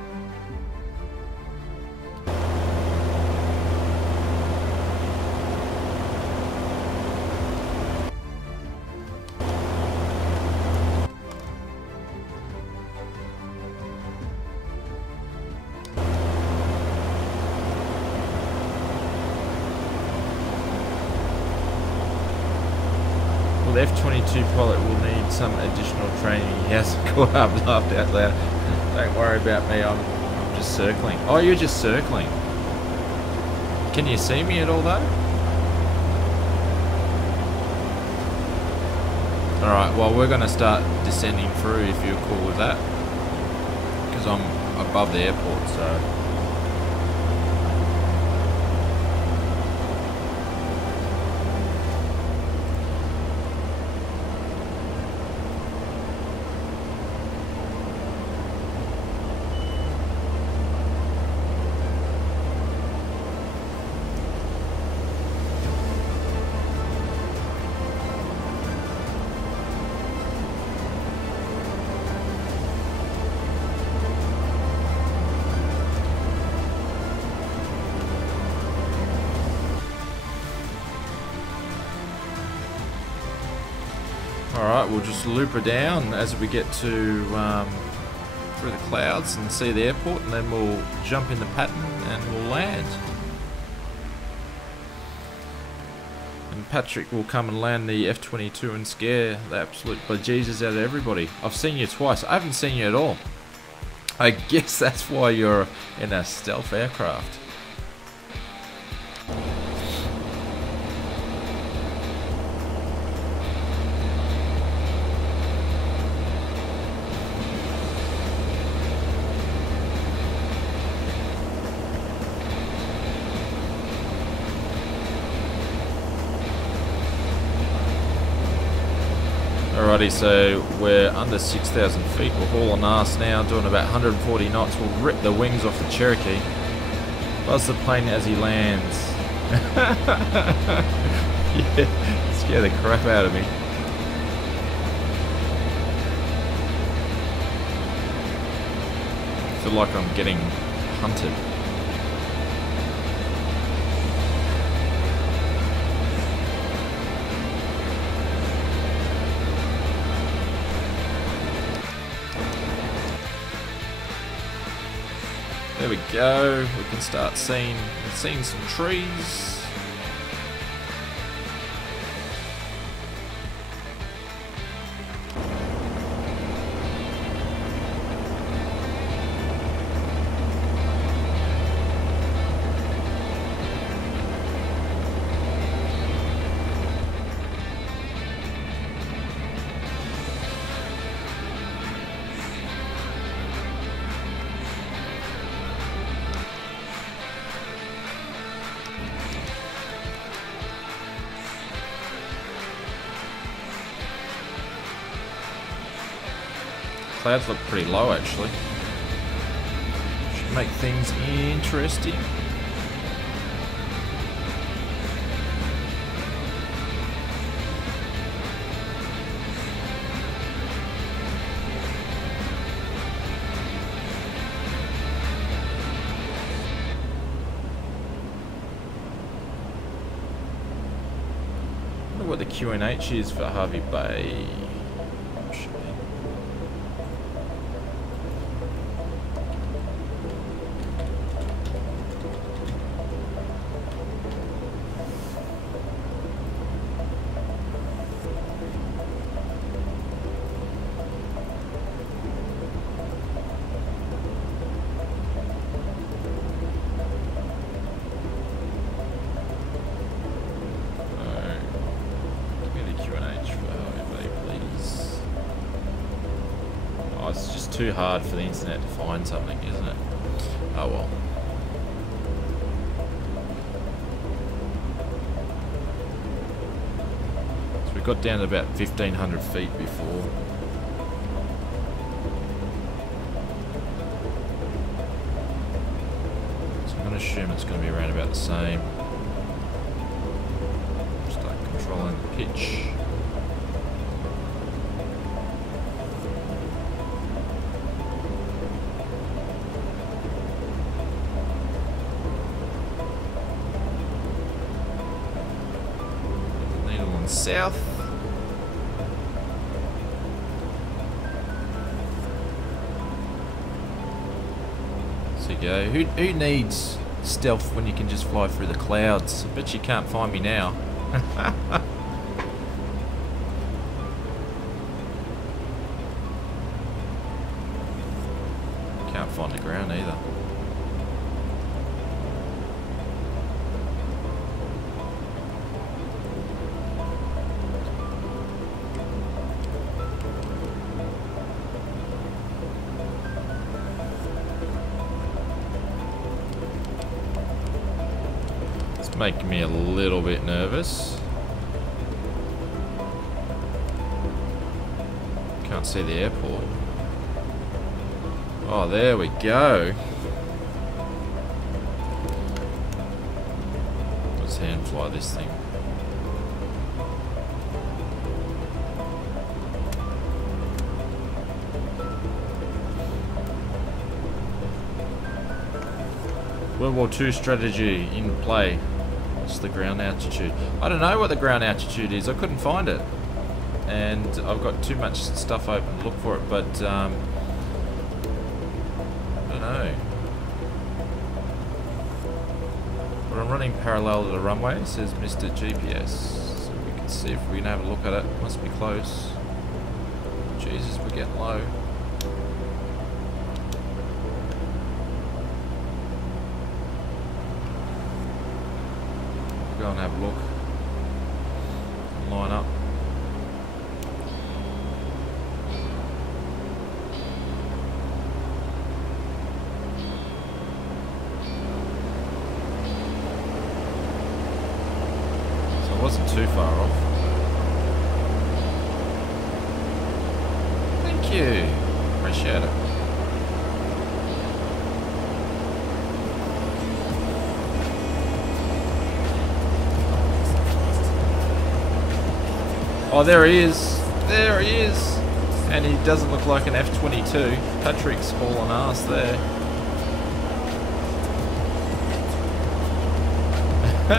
The F-22 pilot will need some additional training. He hasn't caught up. Laughed out loud. Don't worry about me. I'm just circling. Oh, you're just circling. Can you see me at all though? All right. Well, we're going to start descending through if you're cool with that, because I'm above the airport. So. Alright, we'll just loop her down as we get to through the clouds and see the airport, and then we'll jump in the pattern and we'll land. And Patrick will come and land the F-22 and scare the absolute bejesus out of everybody. I've seen you twice. I haven't seen you at all. I guess that's why you're in a stealth aircraft. Alrighty, so we're under 6,000 feet. We're hauling ass now, doing about 140 knots. We'll rip the wings off the Cherokee. Buzz the plane as he lands. Yeah, scare the crap out of me. I feel like I'm getting hunted. There we go. We can start seeing some trees. Clouds look pretty low actually. Should make things interesting. I wonder what the QNH is for Harvey Bay. Too hard for the internet to find something, isn't it? Oh well. So we got down to about 1,500 feet before. So I'm going to assume it's going to be around about the same. Start controlling the pitch. South. So you go. Who needs stealth when you can just fly through the clouds? I bet you can't find me now. Can't find the ground either. Making me a little bit nervous. Can't see the airport. Oh, there we go. Let's hand fly this thing. World War II strategy in play. What's the ground altitude? I don't know what the ground altitude is. I couldn't find it. and I've got too much stuff open to look for it, but I don't know. But I'm running parallel to the runway, says Mr. GPS, so we can see if we can have a look at it. Must be close. Jesus, we're getting low. Go and have a look. Line up. So it wasn't too far off. Thank you. Appreciate it. Oh, there he is. There he is. And he doesn't look like an F-22. Patrick's hauling ass there. I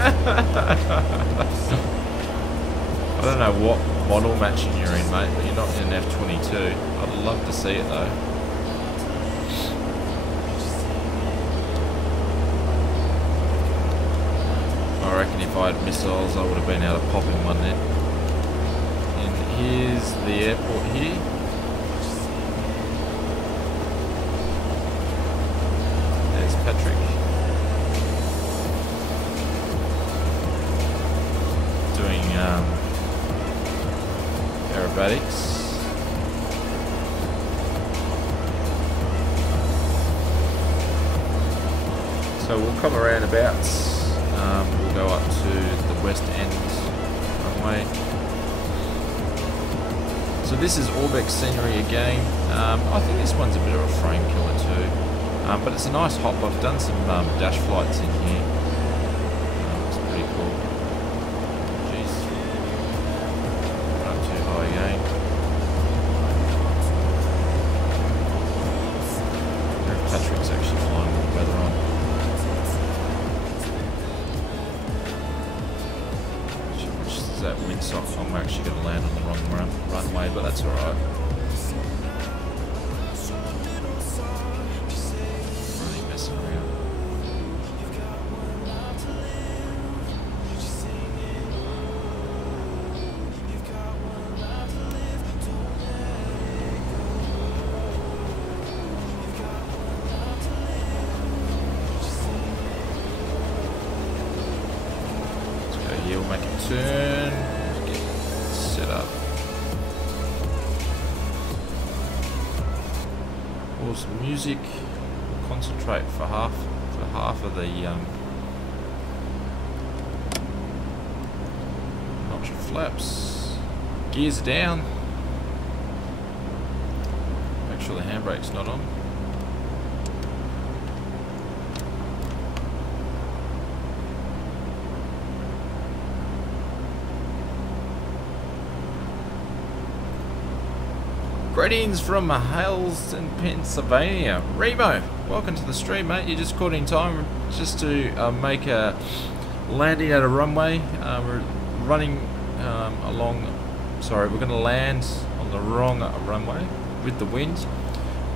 don't know what model matching you're in, mate, but you're not in an F-22. I'd love to see it, though. I reckon if I had missiles, I would have been able to pop in one then. Here's the airport here. There's Patrick. Doing aerobatics. So we'll come around about. We'll go up to the west end runway. So this is Orbeck scenery again. I think this one's a bit of a frame killer too, but it's a nice hop. I've done some dash flights in here. It's pretty cool. Jeez, not too high again. I wonder if Patrick's actually flying with the weather on. Which is that windsock? I'm actually going to land on the wrong runway, but that's alright. Really messing around. Let's go here, we'll make a turn. Get set up. Some music. Concentrate for half of the notch of flaps. Gears are down. Make sure the handbrake's not on. Greetings from Haleston, Pennsylvania. Remo, welcome to the stream, mate. You just caught in time just to make a landing at a runway. We're running along. Sorry, we're going to land on the wrong runway with the wind,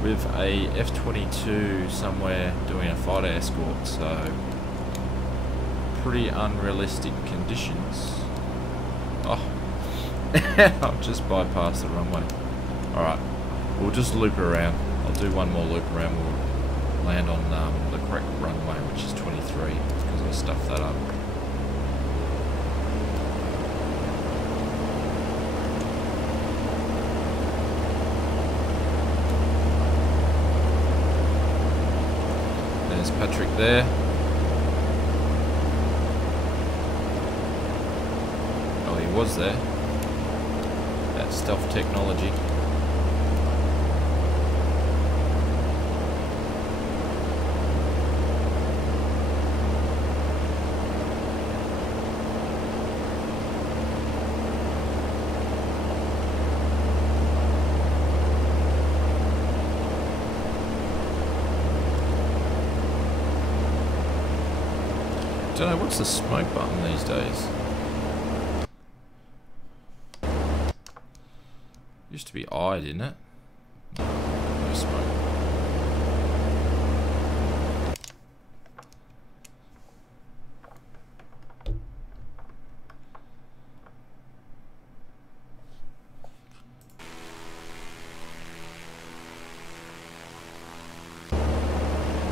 with a F-22 somewhere doing a fighter escort. So pretty unrealistic conditions. Oh, I've just bypassed the runway. Alright, we'll just loop around. I'll do one more loop around. We'll land on the correct runway, which is 23, because I stuffed that up. There's Patrick there. Oh, he was there. That's stealth technology. Don't know, what's the smoke button these days? Used to be I, didn't it? No smoke.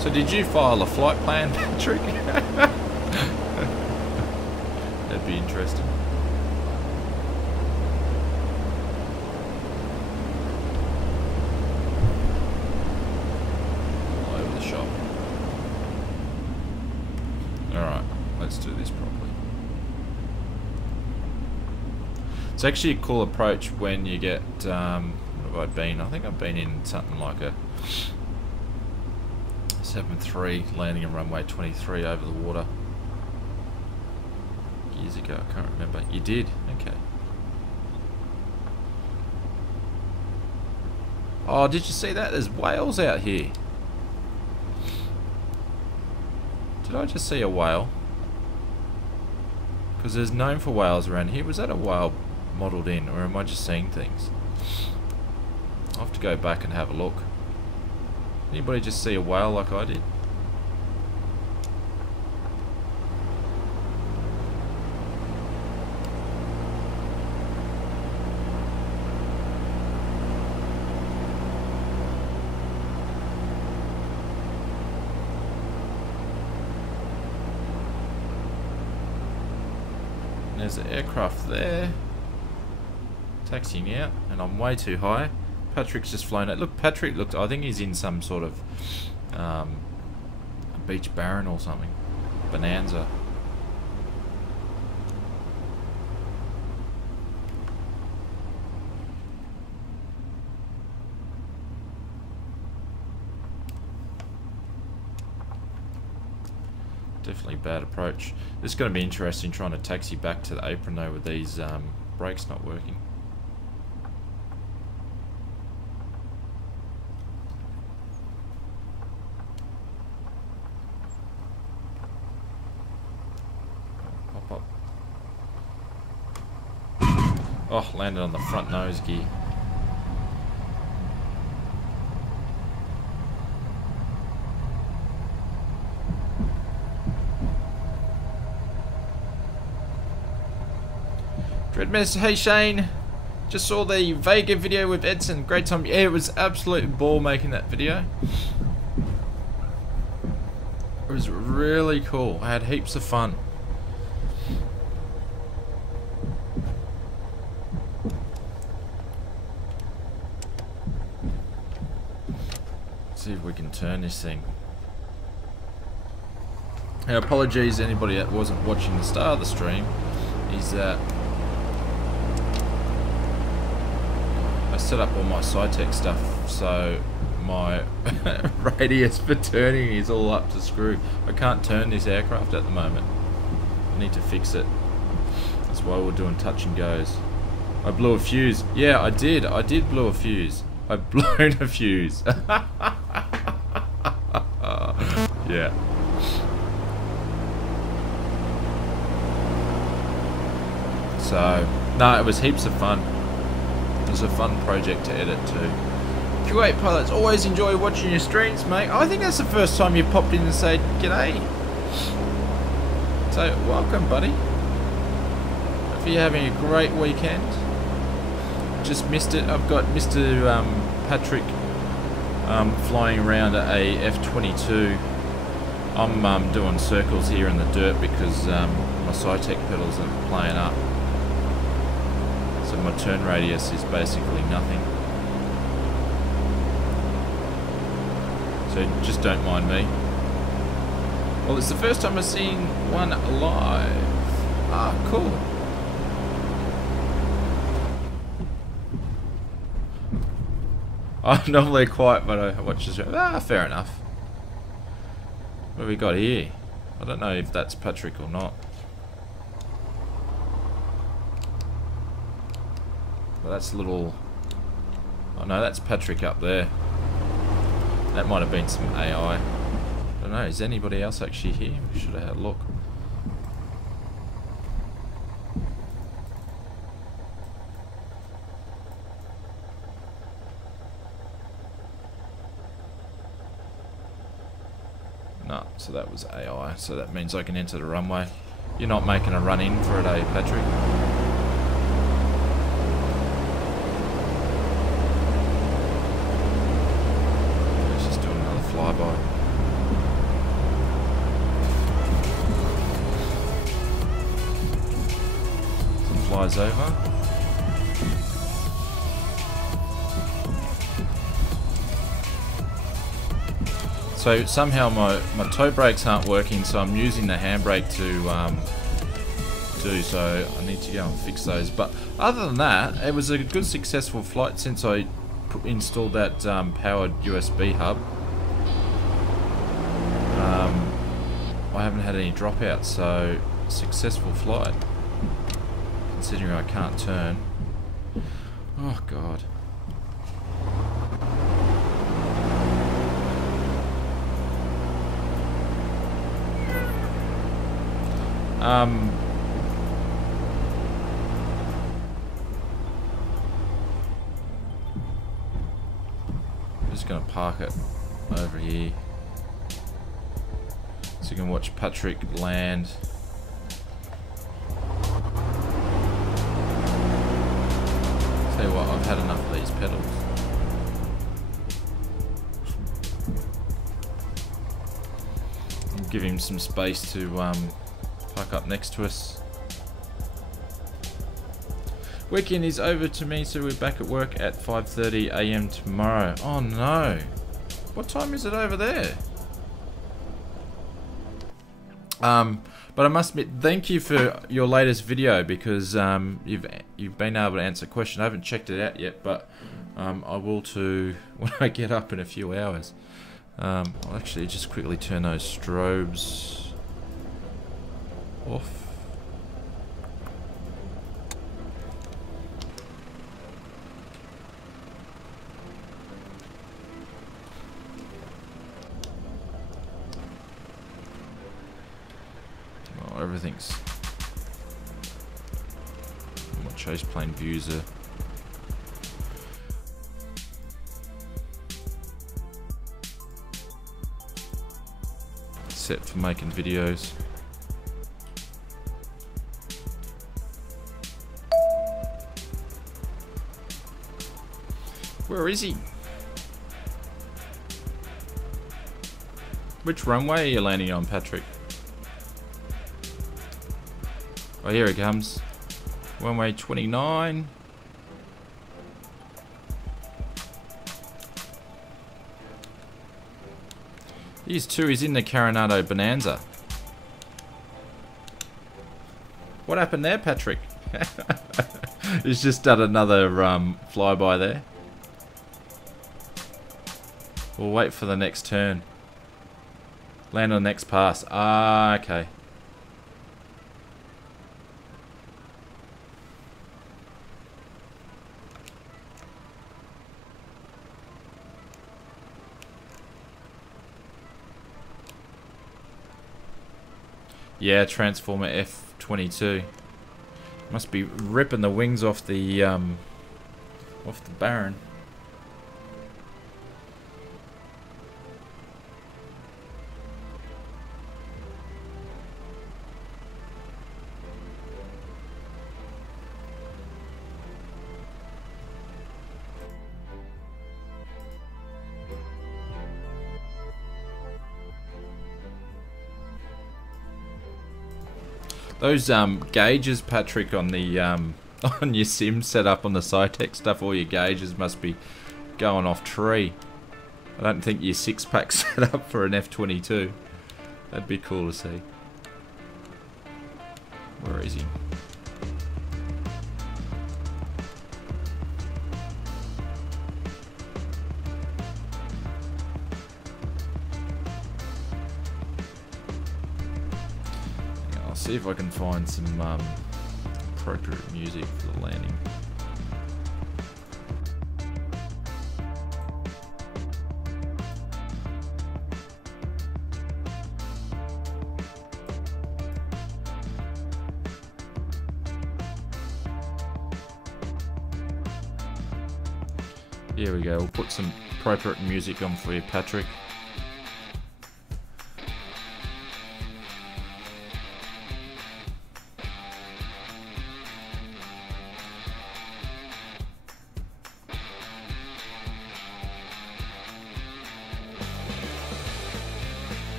So did you file a flight plan, Patrick? That'd be interesting. All over the shop. Alright, let's do this properly. It's actually a cool approach when you get, what have I been? I think I've been in something like a 7.3 landing on runway 23 over the water years ago. I can't remember. You did? Okay. Oh, did you see that? There's whales out here. Did I just see a whale? Because there's known for whales around here. Was that a whale modelled in, or am I just seeing things? I'll have to go back and have a look. Anybody just see a whale like I did? There's the aircraft there. Taxiing out, and I'm way too high. Patrick's just flown out. Look, Patrick looked, I think he's in some sort of a beach baron or something. Bonanza. Definitely bad approach. This is going to be interesting trying to taxi back to the apron though with these brakes not working. Oh, landed on the front nose gear. Dreadmess, hey Shane. Just saw the Vega video with Edson. Great time. Yeah, it was absolute ball making that video. It was really cool. I had heaps of fun. See if we can turn this thing. Now, apologies to anybody that wasn't watching the start of the stream. Is that I set up all my SciTech stuff, so my radius for turning is all up to screw. I can't turn this aircraft at the moment. I need to fix it. That's why we're doing touch and goes. I blew a fuse. Yeah, I did. I did blow a fuse. I've blown a fuse. Yeah. So, no, it was heaps of fun. It was a fun project to edit too. Q8 pilots, always enjoy watching your streams, mate. I think that's the first time you popped in and said g'day. So, welcome, buddy. Hope you're having a great weekend. Just missed it. I've got Mr. Patrick flying around at a F-22. I'm doing circles here in the dirt because my SciTech pedals are playing up. So my turn radius is basically nothing. So just don't mind me. Well, it's the first time I've seen one live. Ah, cool. I'm normally quiet, but I watch this. Ah, fair enough. What have we got here? I don't know if that's Patrick or not. But that's a little... Oh no, that's Patrick up there. That might have been some AI. I don't know, is anybody else actually here? We should have had a look. No, so that was AI, so that means I can enter the runway. You're not making a run in for it, eh, Patrick? Let's just do another flyby. Some flies over. So somehow my toe brakes aren't working, so I'm using the handbrake to do so. I need to go and fix those. But other than that, it was a good successful flight since I installed that powered USB hub. I haven't had any dropouts, so successful flight. Considering I can't turn. Oh God. I'm just going to park it over here so you can watch Patrick land. Tell you what, I've had enough of these pedals. I'll give him some space to park up next to us. Weekend is over to me, so we're back at work at 5:30 AM tomorrow. Oh no! What time is it over there? But I must admit, thank you for your latest video, because you've been able to answer a question. I haven't checked it out yet, but I will too when I get up in a few hours. I'll actually just quickly turn those strobes off. Oh, everything's... My chase plane views are... set for making videos. Where is he? Which runway are you landing on, Patrick? Oh, here he comes. Runway 29. He's two. He's in the Coronado Bonanza. What happened there, Patrick? He's just done another flyby there. We'll wait for the next turn. Land on the next pass. Ah, okay. Yeah, Transformer F22. Must be ripping the wings off the Baron. Those gauges, Patrick, on the on your sim setup on the Cytec stuff, all your gauges must be going off tree. I don't think your 6-pack set up for an F22. That'd be cool to see. Where is he? See if I can find some appropriate music for the landing. Here we go, we'll put some appropriate music on for you, Patrick.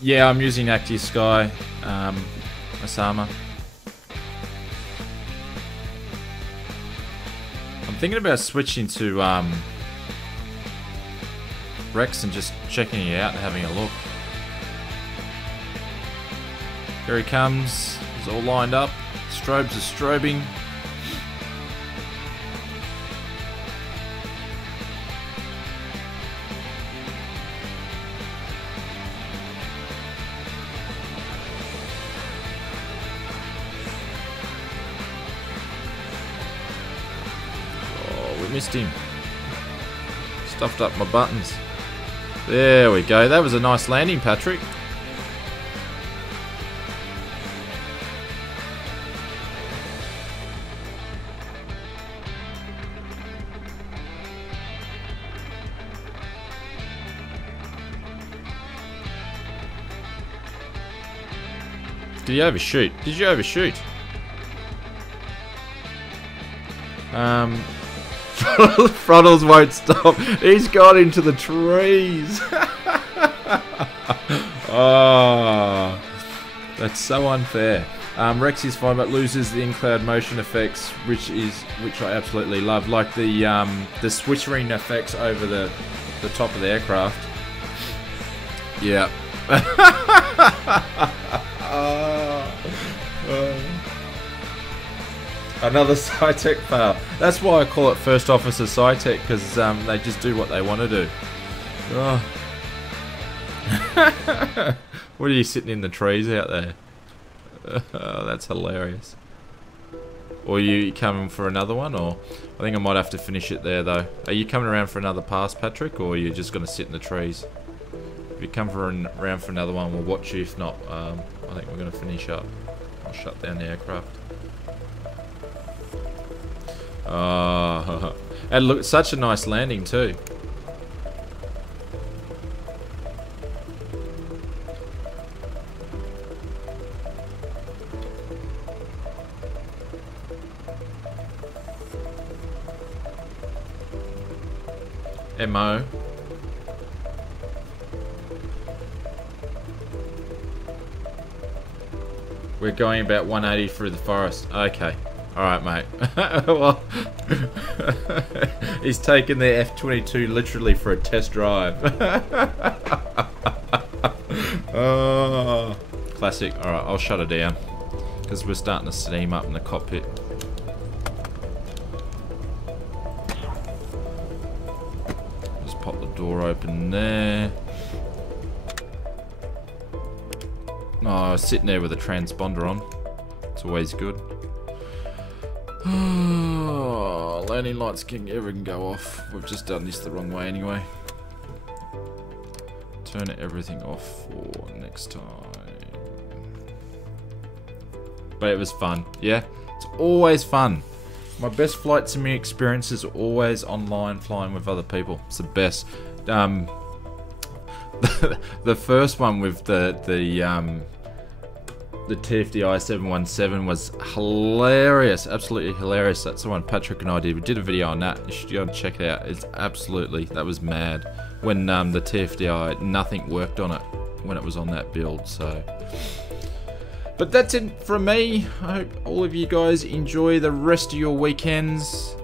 Yeah, I'm using Active Sky Osama. I'm thinking about switching to Rex and just checking it out and having a look. Here he comes. He's all lined up. Strobes are strobing. Oh, we missed him. Stuffed up my buttons. There we go. That was a nice landing, Patrick. Did he overshoot? Did you overshoot? Throttles won't stop. He's got into the trees. Oh, that's so unfair. Rex is fine, but loses the in-cloud motion effects, which I absolutely love, like the switchering effects over the top of the aircraft. Yeah. Another SciTech fail. That's why I call it First Officer SciTech, because they just do what they want to do. Oh. What are you sitting in the trees out there? Oh, that's hilarious. Or are you coming for another one? Or I think I might have to finish it there though. Are you coming around for another pass, Patrick, or are you just going to sit in the trees? If you come around for another one, we'll watch you. If not, I think we're going to finish up. I'll shut down the aircraft. Oh, and look, such a nice landing too. MO. We're going about 180 through the forest. Okay. Alright, mate. Well, he's taken their F-22 literally for a test drive. Oh, classic. Alright, I'll shut it down, because we're starting to steam up in the cockpit. Just pop the door open there. Oh, I was sitting there with a transponder on. It's always good. Landing lights can go off. We've just done this the wrong way anyway. Turn everything off for next time. But it was fun. Yeah, it's always fun. My best flight sim experience is always online flying with other people. It's the best. The first one with the TFDI 717 was hilarious, absolutely hilarious. That's the one Patrick and I did. We did a video on that. You should go and check it out. It's absolutely, that was mad. When the TFDI, nothing worked on it when it was on that build. So, but that's it from me. I hope all of you guys enjoy the rest of your weekends.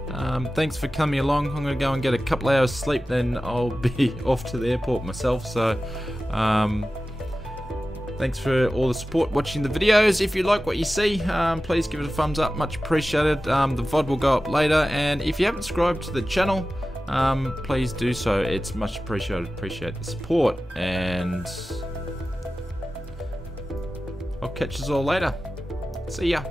Thanks for coming along. I'm gonna go and get a couple hours sleep, then I'll be off to the airport myself. So, thanks for all the support watching the videos. If you like what you see, please give it a thumbs up, much appreciated. The VOD will go up later, and if you haven't subscribed to the channel, please do so. It's much appreciated. Appreciate the support, and I'll catch us all later. See ya.